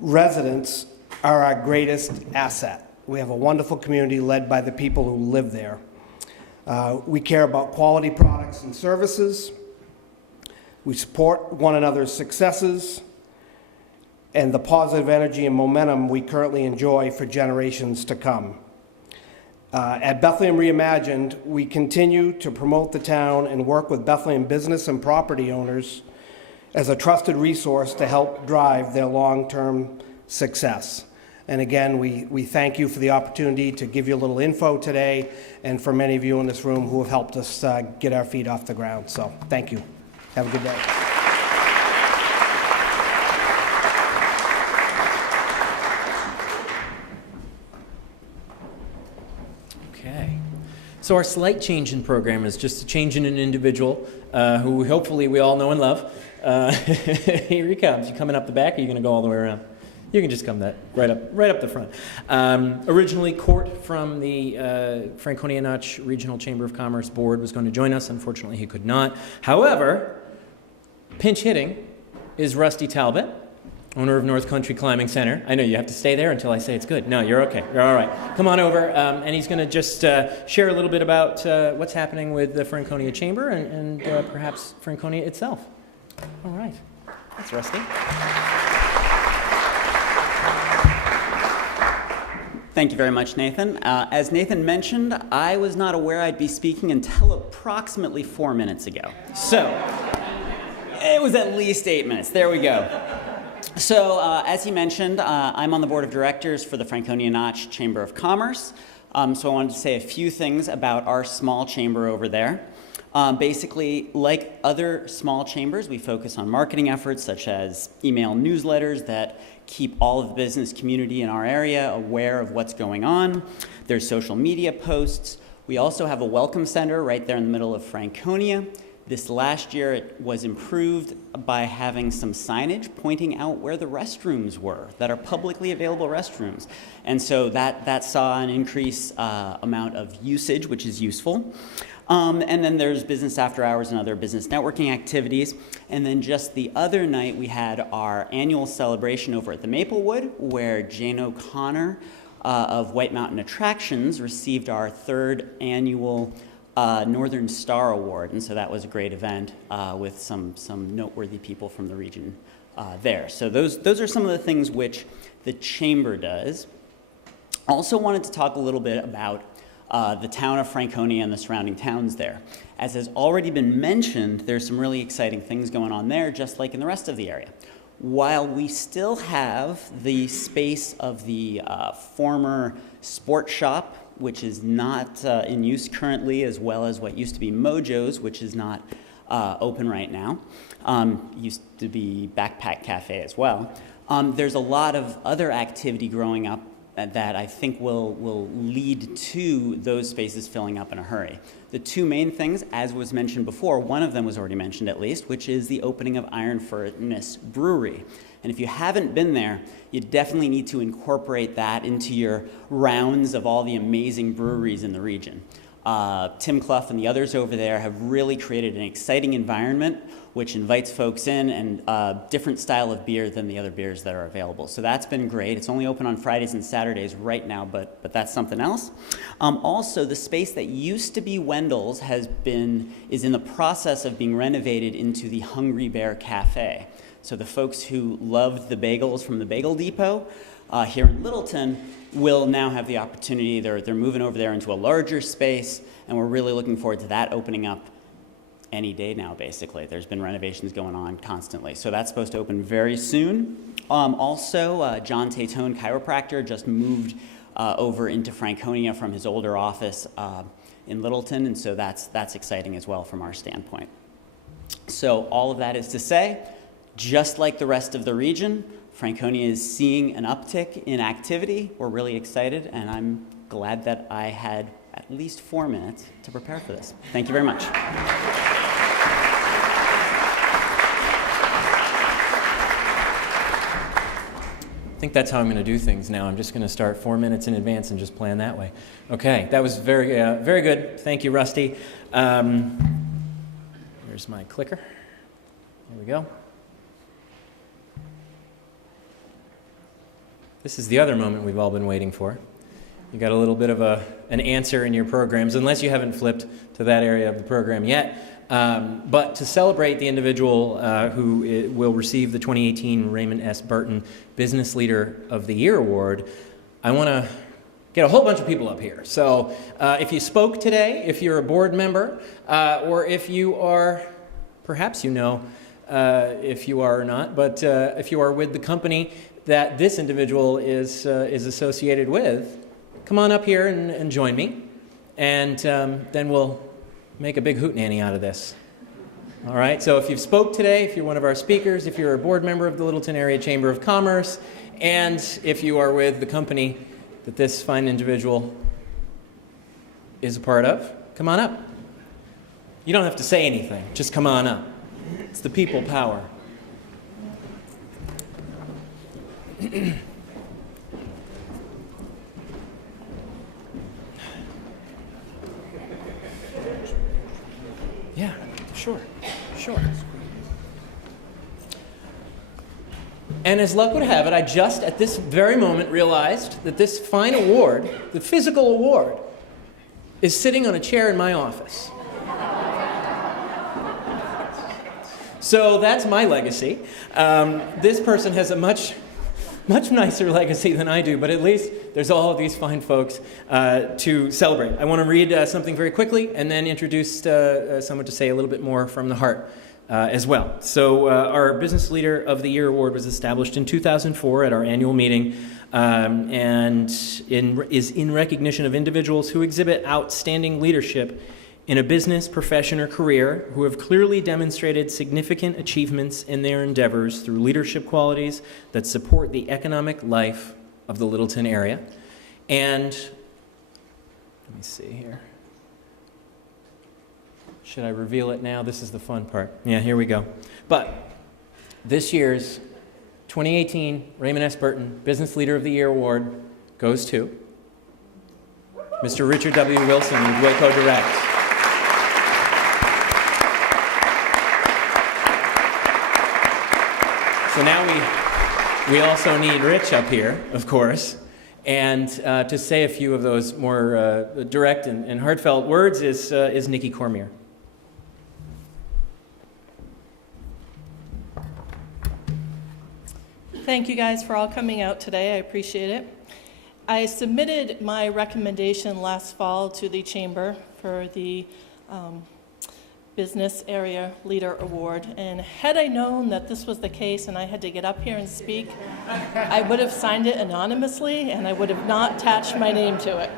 residents are our greatest asset. We have a wonderful community led by the people who live there. We care about quality products and services. We support one another's successes and the positive energy and momentum we currently enjoy for generations to come. At Bethlehem Reimagined, we continue to promote the town and work with Bethlehem business and property owners as a trusted resource to help drive their long-term success. And again, we thank you for the opportunity to give you a little info today, and for many of you in this room who have helped us get our feet off the ground. So thank you. Have a good day. Okay. So our slight change in program is just a change in an individual who hopefully we all know and love. Here he comes. You coming up the back, or are you going to go all the way around? You can just come right up the front. Originally, Court from the Franconia Notch Regional Chamber of Commerce Board was going to join us. Unfortunately, he could not. However, pinch hitting is Rusty Talbot, owner of North Country Climbing Center. I know you have to stay there until I say it's good. No, you're okay. You're all right. Come on over, and he's going to just share a little bit about what's happening with the Franconia Chamber and perhaps Franconia itself. All right. That's Rusty. Thank you very much, Nathan. As Nathan mentioned, I was not aware I'd be speaking until approximately 4 minutes ago. So, it was at least 8 minutes. There we go. So, as he mentioned, I'm on the board of directors for the Franconia Notch Chamber of Commerce. So I wanted to say a few things about our small chamber over there. Basically, like other small chambers, we focus on marketing efforts such as email newsletters that keep all of the business community in our area aware of what's going on. There's social media posts. We also have a welcome center right there in the middle of Franconia. This last year, it was improved by having some signage pointing out where the restrooms were that are publicly available restrooms. And so that saw an increased amount of usage, which is useful. And then there's business after hours and other business networking activities. And then just the other night, we had our annual celebration over at the Maplewood, where Jane O'Connor of White Mountain Attractions received our 3rd annual Northern Star Award. And so that was a great event with some noteworthy people from the region there. So those are some of the things which the Chamber does. Also wanted to talk a little bit about the town of Franconia and the surrounding towns there. As has already been mentioned, there's some really exciting things going on there, just like in the rest of the area. While we still have the space of the former sports shop, which is not in use currently, as well as what used to be Mojo's, which is not open right now, used to be Backpack Cafe as well. There's a lot of other activity growing up that I think will lead to those spaces filling up in a hurry. The two main things, as was mentioned before, one of them was already mentioned at least, which is the opening of Iron Furnace Brewery. And if you haven't been there, you definitely need to incorporate that into your rounds of all the amazing breweries in the region. Tim Clough and the others over there have really created an exciting environment which invites folks in and a different style of beer than the other beers that are available. So that's been great. It's only open on Fridays and Saturdays right now, but that's something else. Also, the space that used to be Wendell's is in the process of being renovated into the Hungry Bear Cafe. So the folks who loved the bagels from the Bagel Depot here in Littleton will now have the opportunity. They're moving over there into a larger space, and we're really looking forward to that opening up any day now, basically. There's been renovations going on constantly. So that's supposed to open very soon. Also, John Tatone, chiropractor, just moved over into Franconia from his older office in Littleton, and so that's exciting as well from our standpoint. So all of that is to say, just like the rest of the region, Franconia is seeing an uptick in activity. We're really excited, and I'm glad that I had at least 4 minutes to prepare for this. Thank you very much. I think that's how I'm going to do things now. I'm just going to start 4 minutes in advance and just plan that way. Okay, that was very good. Thank you, Rusty. Here's my clicker. Here we go. This is the other moment we've all been waiting for. You got a little bit of an answer in your programs, unless you haven't flipped to that area of the program yet. But to celebrate the individual who will receive the 2018 Raymond S. Burton Business Leader of the Year Award, I want to get a whole bunch of people up here. So if you spoke today, if you're a board member, or if you are, perhaps you know if you are or not, but if you are with the company that this individual is associated with, come on up here and join me, and then we'll make a big hootenanny out of this. All right, so if you've spoke today, if you're one of our speakers, if you're a board member of the Littleton Area Chamber of Commerce, and if you are with the company that this fine individual is a part of, come on up. You don't have to say anything, just come on up. It's the people power. Yeah, sure. And as luck would have it, I just at this very moment realized that this fine award, the physical award, is sitting on a chair in my office. So that's my legacy. This person has a much nicer legacy than I do, but at least there's all of these fine folks to celebrate. I want to read something very quickly and then introduce someone to say a little bit more from the heart as well. So our Business Leader of the Year Award was established in 2004 at our annual meeting and is in recognition of individuals who exhibit outstanding leadership in a business, profession, or career, who have clearly demonstrated significant achievements in their endeavors through leadership qualities that support the economic life of the Littleton area. And let me see here. Should I reveal it now? This is the fun part. Yeah, here we go. But this year's 2018 Raymond S. Burton Business Leader of the Year Award goes to Mr. Richard W. Wilson with Wilco Direct. So now we also need Rich up here, of course, and to say a few of those more direct and heartfelt words is Nikki Cormier. Thank you guys for all coming out today. I appreciate it. I submitted my recommendation last fall to the Chamber for the Business Area Leader Award, and had I known that this was the case and I had to get up here and speak, I would have signed it anonymously and I would have not attached my name to it.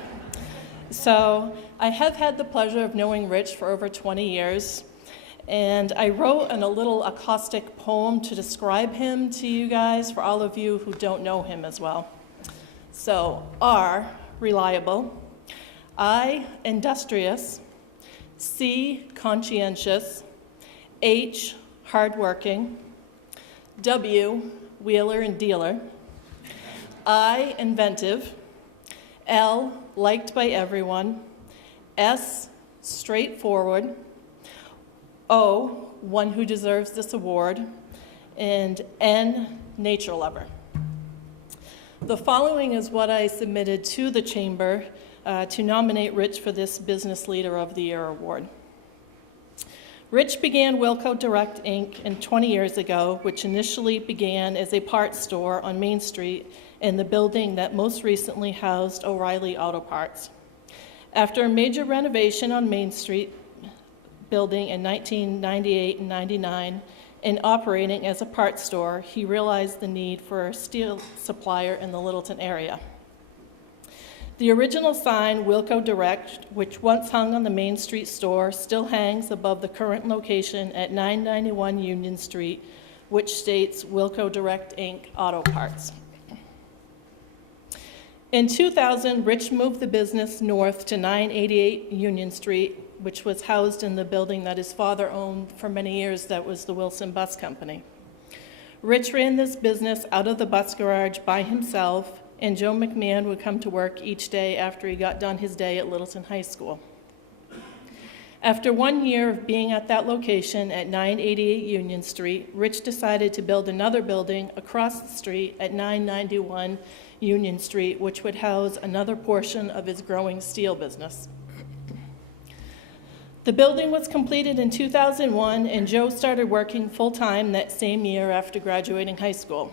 So I have had the pleasure of knowing Rich for over 20 years, and I wrote a little acoustic poem to describe him to you guys, for all of you who don't know him as well. So, R, reliable, I, industrious, C, conscientious, H, hardworking, W, wheeler and dealer, I, inventive, L, liked by everyone, S, straightforward, O, one who deserves this award, and N, nature lover. The following is what I submitted to the Chamber to nominate Rich for this Business Leader of the Year award. Rich began Wilco Direct, Inc. 20 years ago, which initially began as a parts store on Main Street in the building that most recently housed O'Reilly Auto Parts. After a major renovation on Main Street building in 1998 and 99, and operating as a parts store, he realized the need for a steel supplier in the Littleton area. The original sign, Wilco Direct, which once hung on the Main Street store, still hangs above the current location at 991 Union Street, which states Wilco Direct, Inc. Auto Parts. In 2000, Rich moved the business north to 988 Union Street, which was housed in the building that his father owned for many years, that was the Wilson Bus Company. Rich ran this business out of the bus garage by himself, and Joe McMahon would come to work each day after he got done his day at Littleton High School. After 1 year of being at that location at 988 Union Street, Rich decided to build another building across the street at 991 Union Street, which would house another portion of his growing steel business. The building was completed in 2001, and Joe started working full-time that same year after graduating high school.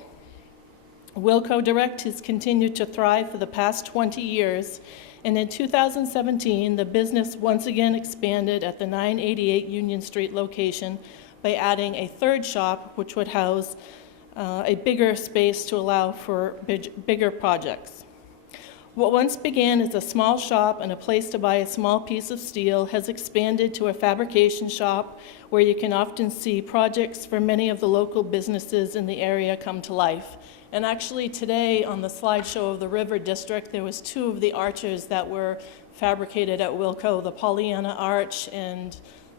Wilco Direct has continued to thrive for the past 20 years, and in 2017, the business once again expanded at the 988 Union Street location by adding a third shop, which would house a bigger space to allow for bigger projects. What once began as a small shop and a place to buy a small piece of steel has expanded to a fabrication shop where you can often see projects for many of the local businesses in the area come to life. And actually today on the slideshow of the River District, there was 2 of the arches that were fabricated at Wilco, the Pollyanna Arch and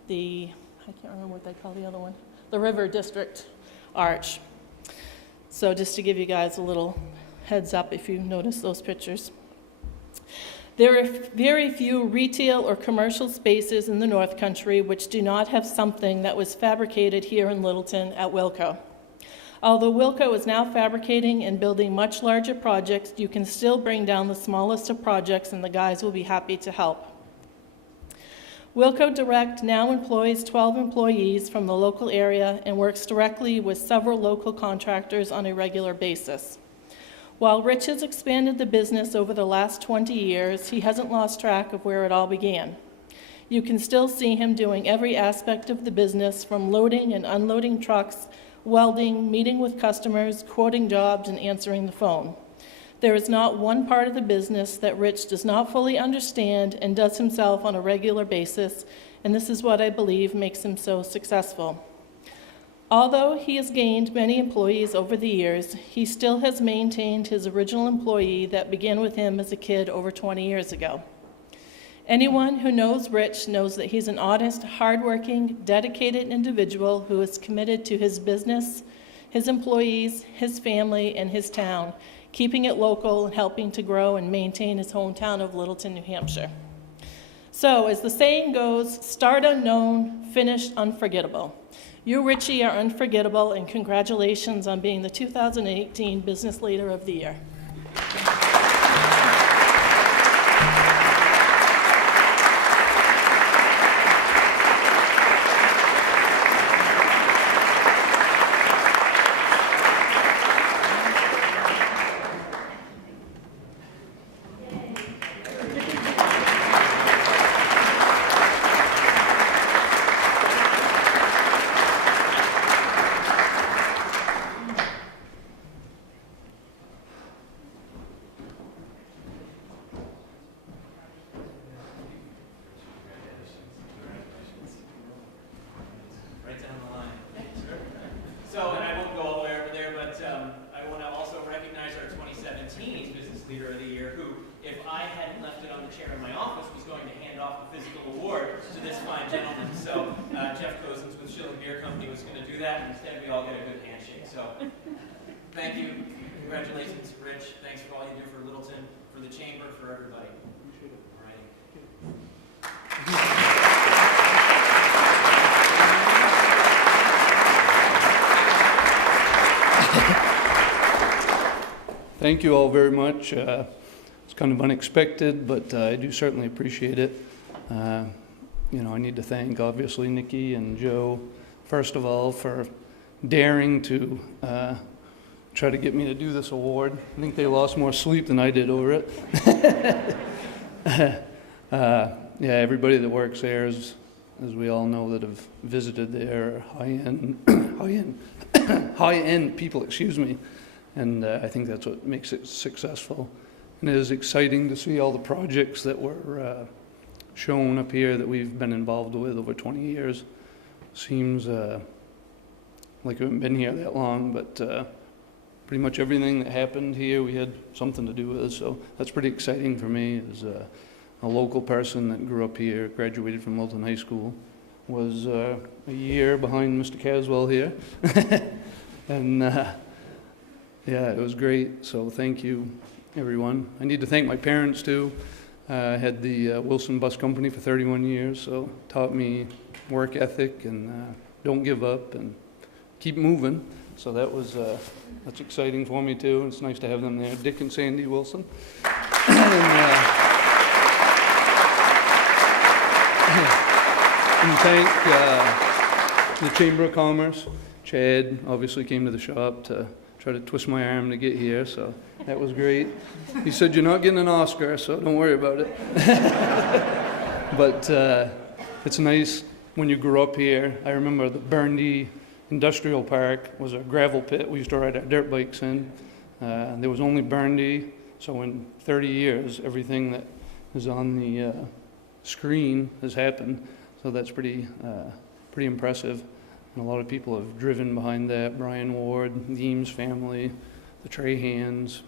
the, I can't remember what they call the other one, the River District Arch. So just to give you guys a little heads up if you notice those pictures. There are very few retail or commercial spaces in the North Country which do not have something that was fabricated here in Littleton at Wilco. Although Wilco is now fabricating and building much larger projects, you can still bring down the smallest of projects and the guys will be happy to help. Wilco Direct now employs 12 employees from the local area and works directly with several local contractors on a regular basis. While Rich has expanded the business over the last 20 years, he hasn't lost track of where it all began. You can still see him doing every aspect of the business, from loading and unloading trucks, welding, meeting with customers, quoting jobs, and answering the phone. There is not one part of the business that Rich does not fully understand and does himself on a regular basis, and this is what I believe makes him so successful. Although he has gained many employees over the years, he still has maintained his original employee that began with him as a kid over 20 years ago. Anyone who knows Rich knows that he's an honest, hardworking, dedicated individual who is committed to his business, his employees, his family, and his town, keeping it local and helping to grow and maintain his hometown of Littleton, New Hampshire. So, as the saying goes, start unknown, finish unforgettable. You, Richie, are unforgettable, and congratulations on being the 2018 Business Leader of the Year. So, and I won't go all the way over there, but I want to also recognize our 2017 Business Leader of the Year, who, if I hadn't left it on the chair in my office, was going to hand off the physical award to this fine gentleman. So, Jeff Cozens with Schilling Beer Company was going to do that, and instead we all get a good handshake. So, thank you. Congratulations, Rich. Thanks for all you do for Littleton, for the chamber, for everybody. Appreciate it. All right. Thank you all very much. It's kind of unexpected, but I do certainly appreciate it. I need to thank, obviously, Nikki and Joe, first of all, for daring to try to get me to do this award. I think they lost more sleep than I did over it. Everybody that works there, as we all know that have visited there, are high-end people, excuse me. And I think that's what makes it successful. And it is exciting to see all the projects that were shown up here that we've been involved with over 20 years. Seems like we haven't been here that long, but pretty much everything that happened here we had something to do with. So that's pretty exciting for me as a local person that grew up here, graduated from Littleton High School, was a year behind Mr. Caswell here. And yeah, it was great. So thank you, everyone. I need to thank my parents, too. I had the Wilson Bus Company for 31 years, so taught me work ethic and don't give up and keep moving. So that's exciting for me too. It's nice to have them there, Dick and Sandy Wilson. And thank the Chamber of Commerce. Chad obviously came to the shop to try to twist my arm to get here, so that was great. He said, "You're not getting an Oscar, so don't worry about it." But it's nice when you grew up here. I remember the Burndy Industrial Park was a gravel pit we used to ride our dirt bikes in. There was only Burndy, so in 30 years, everything that is on the screen has happened. So that's pretty impressive. And a lot of people have driven behind that. Brian Ward, the Eames family, the Trahans,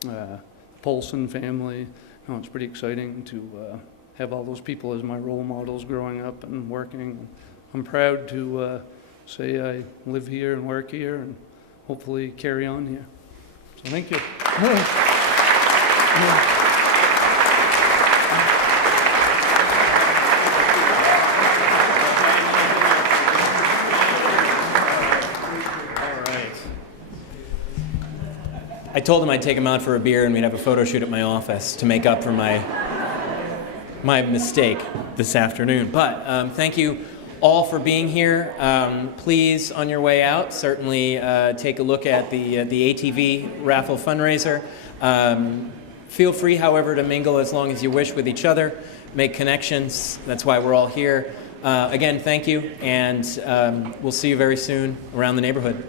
the Polson family. No, it's pretty exciting to have all those people as my role models growing up and working. I'm proud to say I live here and work here and hopefully carry on here. So thank you. I told him I'd take him out for a beer and we'd have a photo shoot at my office to make up for my mistake this afternoon. But thank you all for being here. Please, on your way out, certainly take a look at the ATV raffle fundraiser. Feel free, however, to mingle as long as you wish with each other, make connections. That's why we're all here. Again, thank you, and we'll see you very soon around the neighborhood.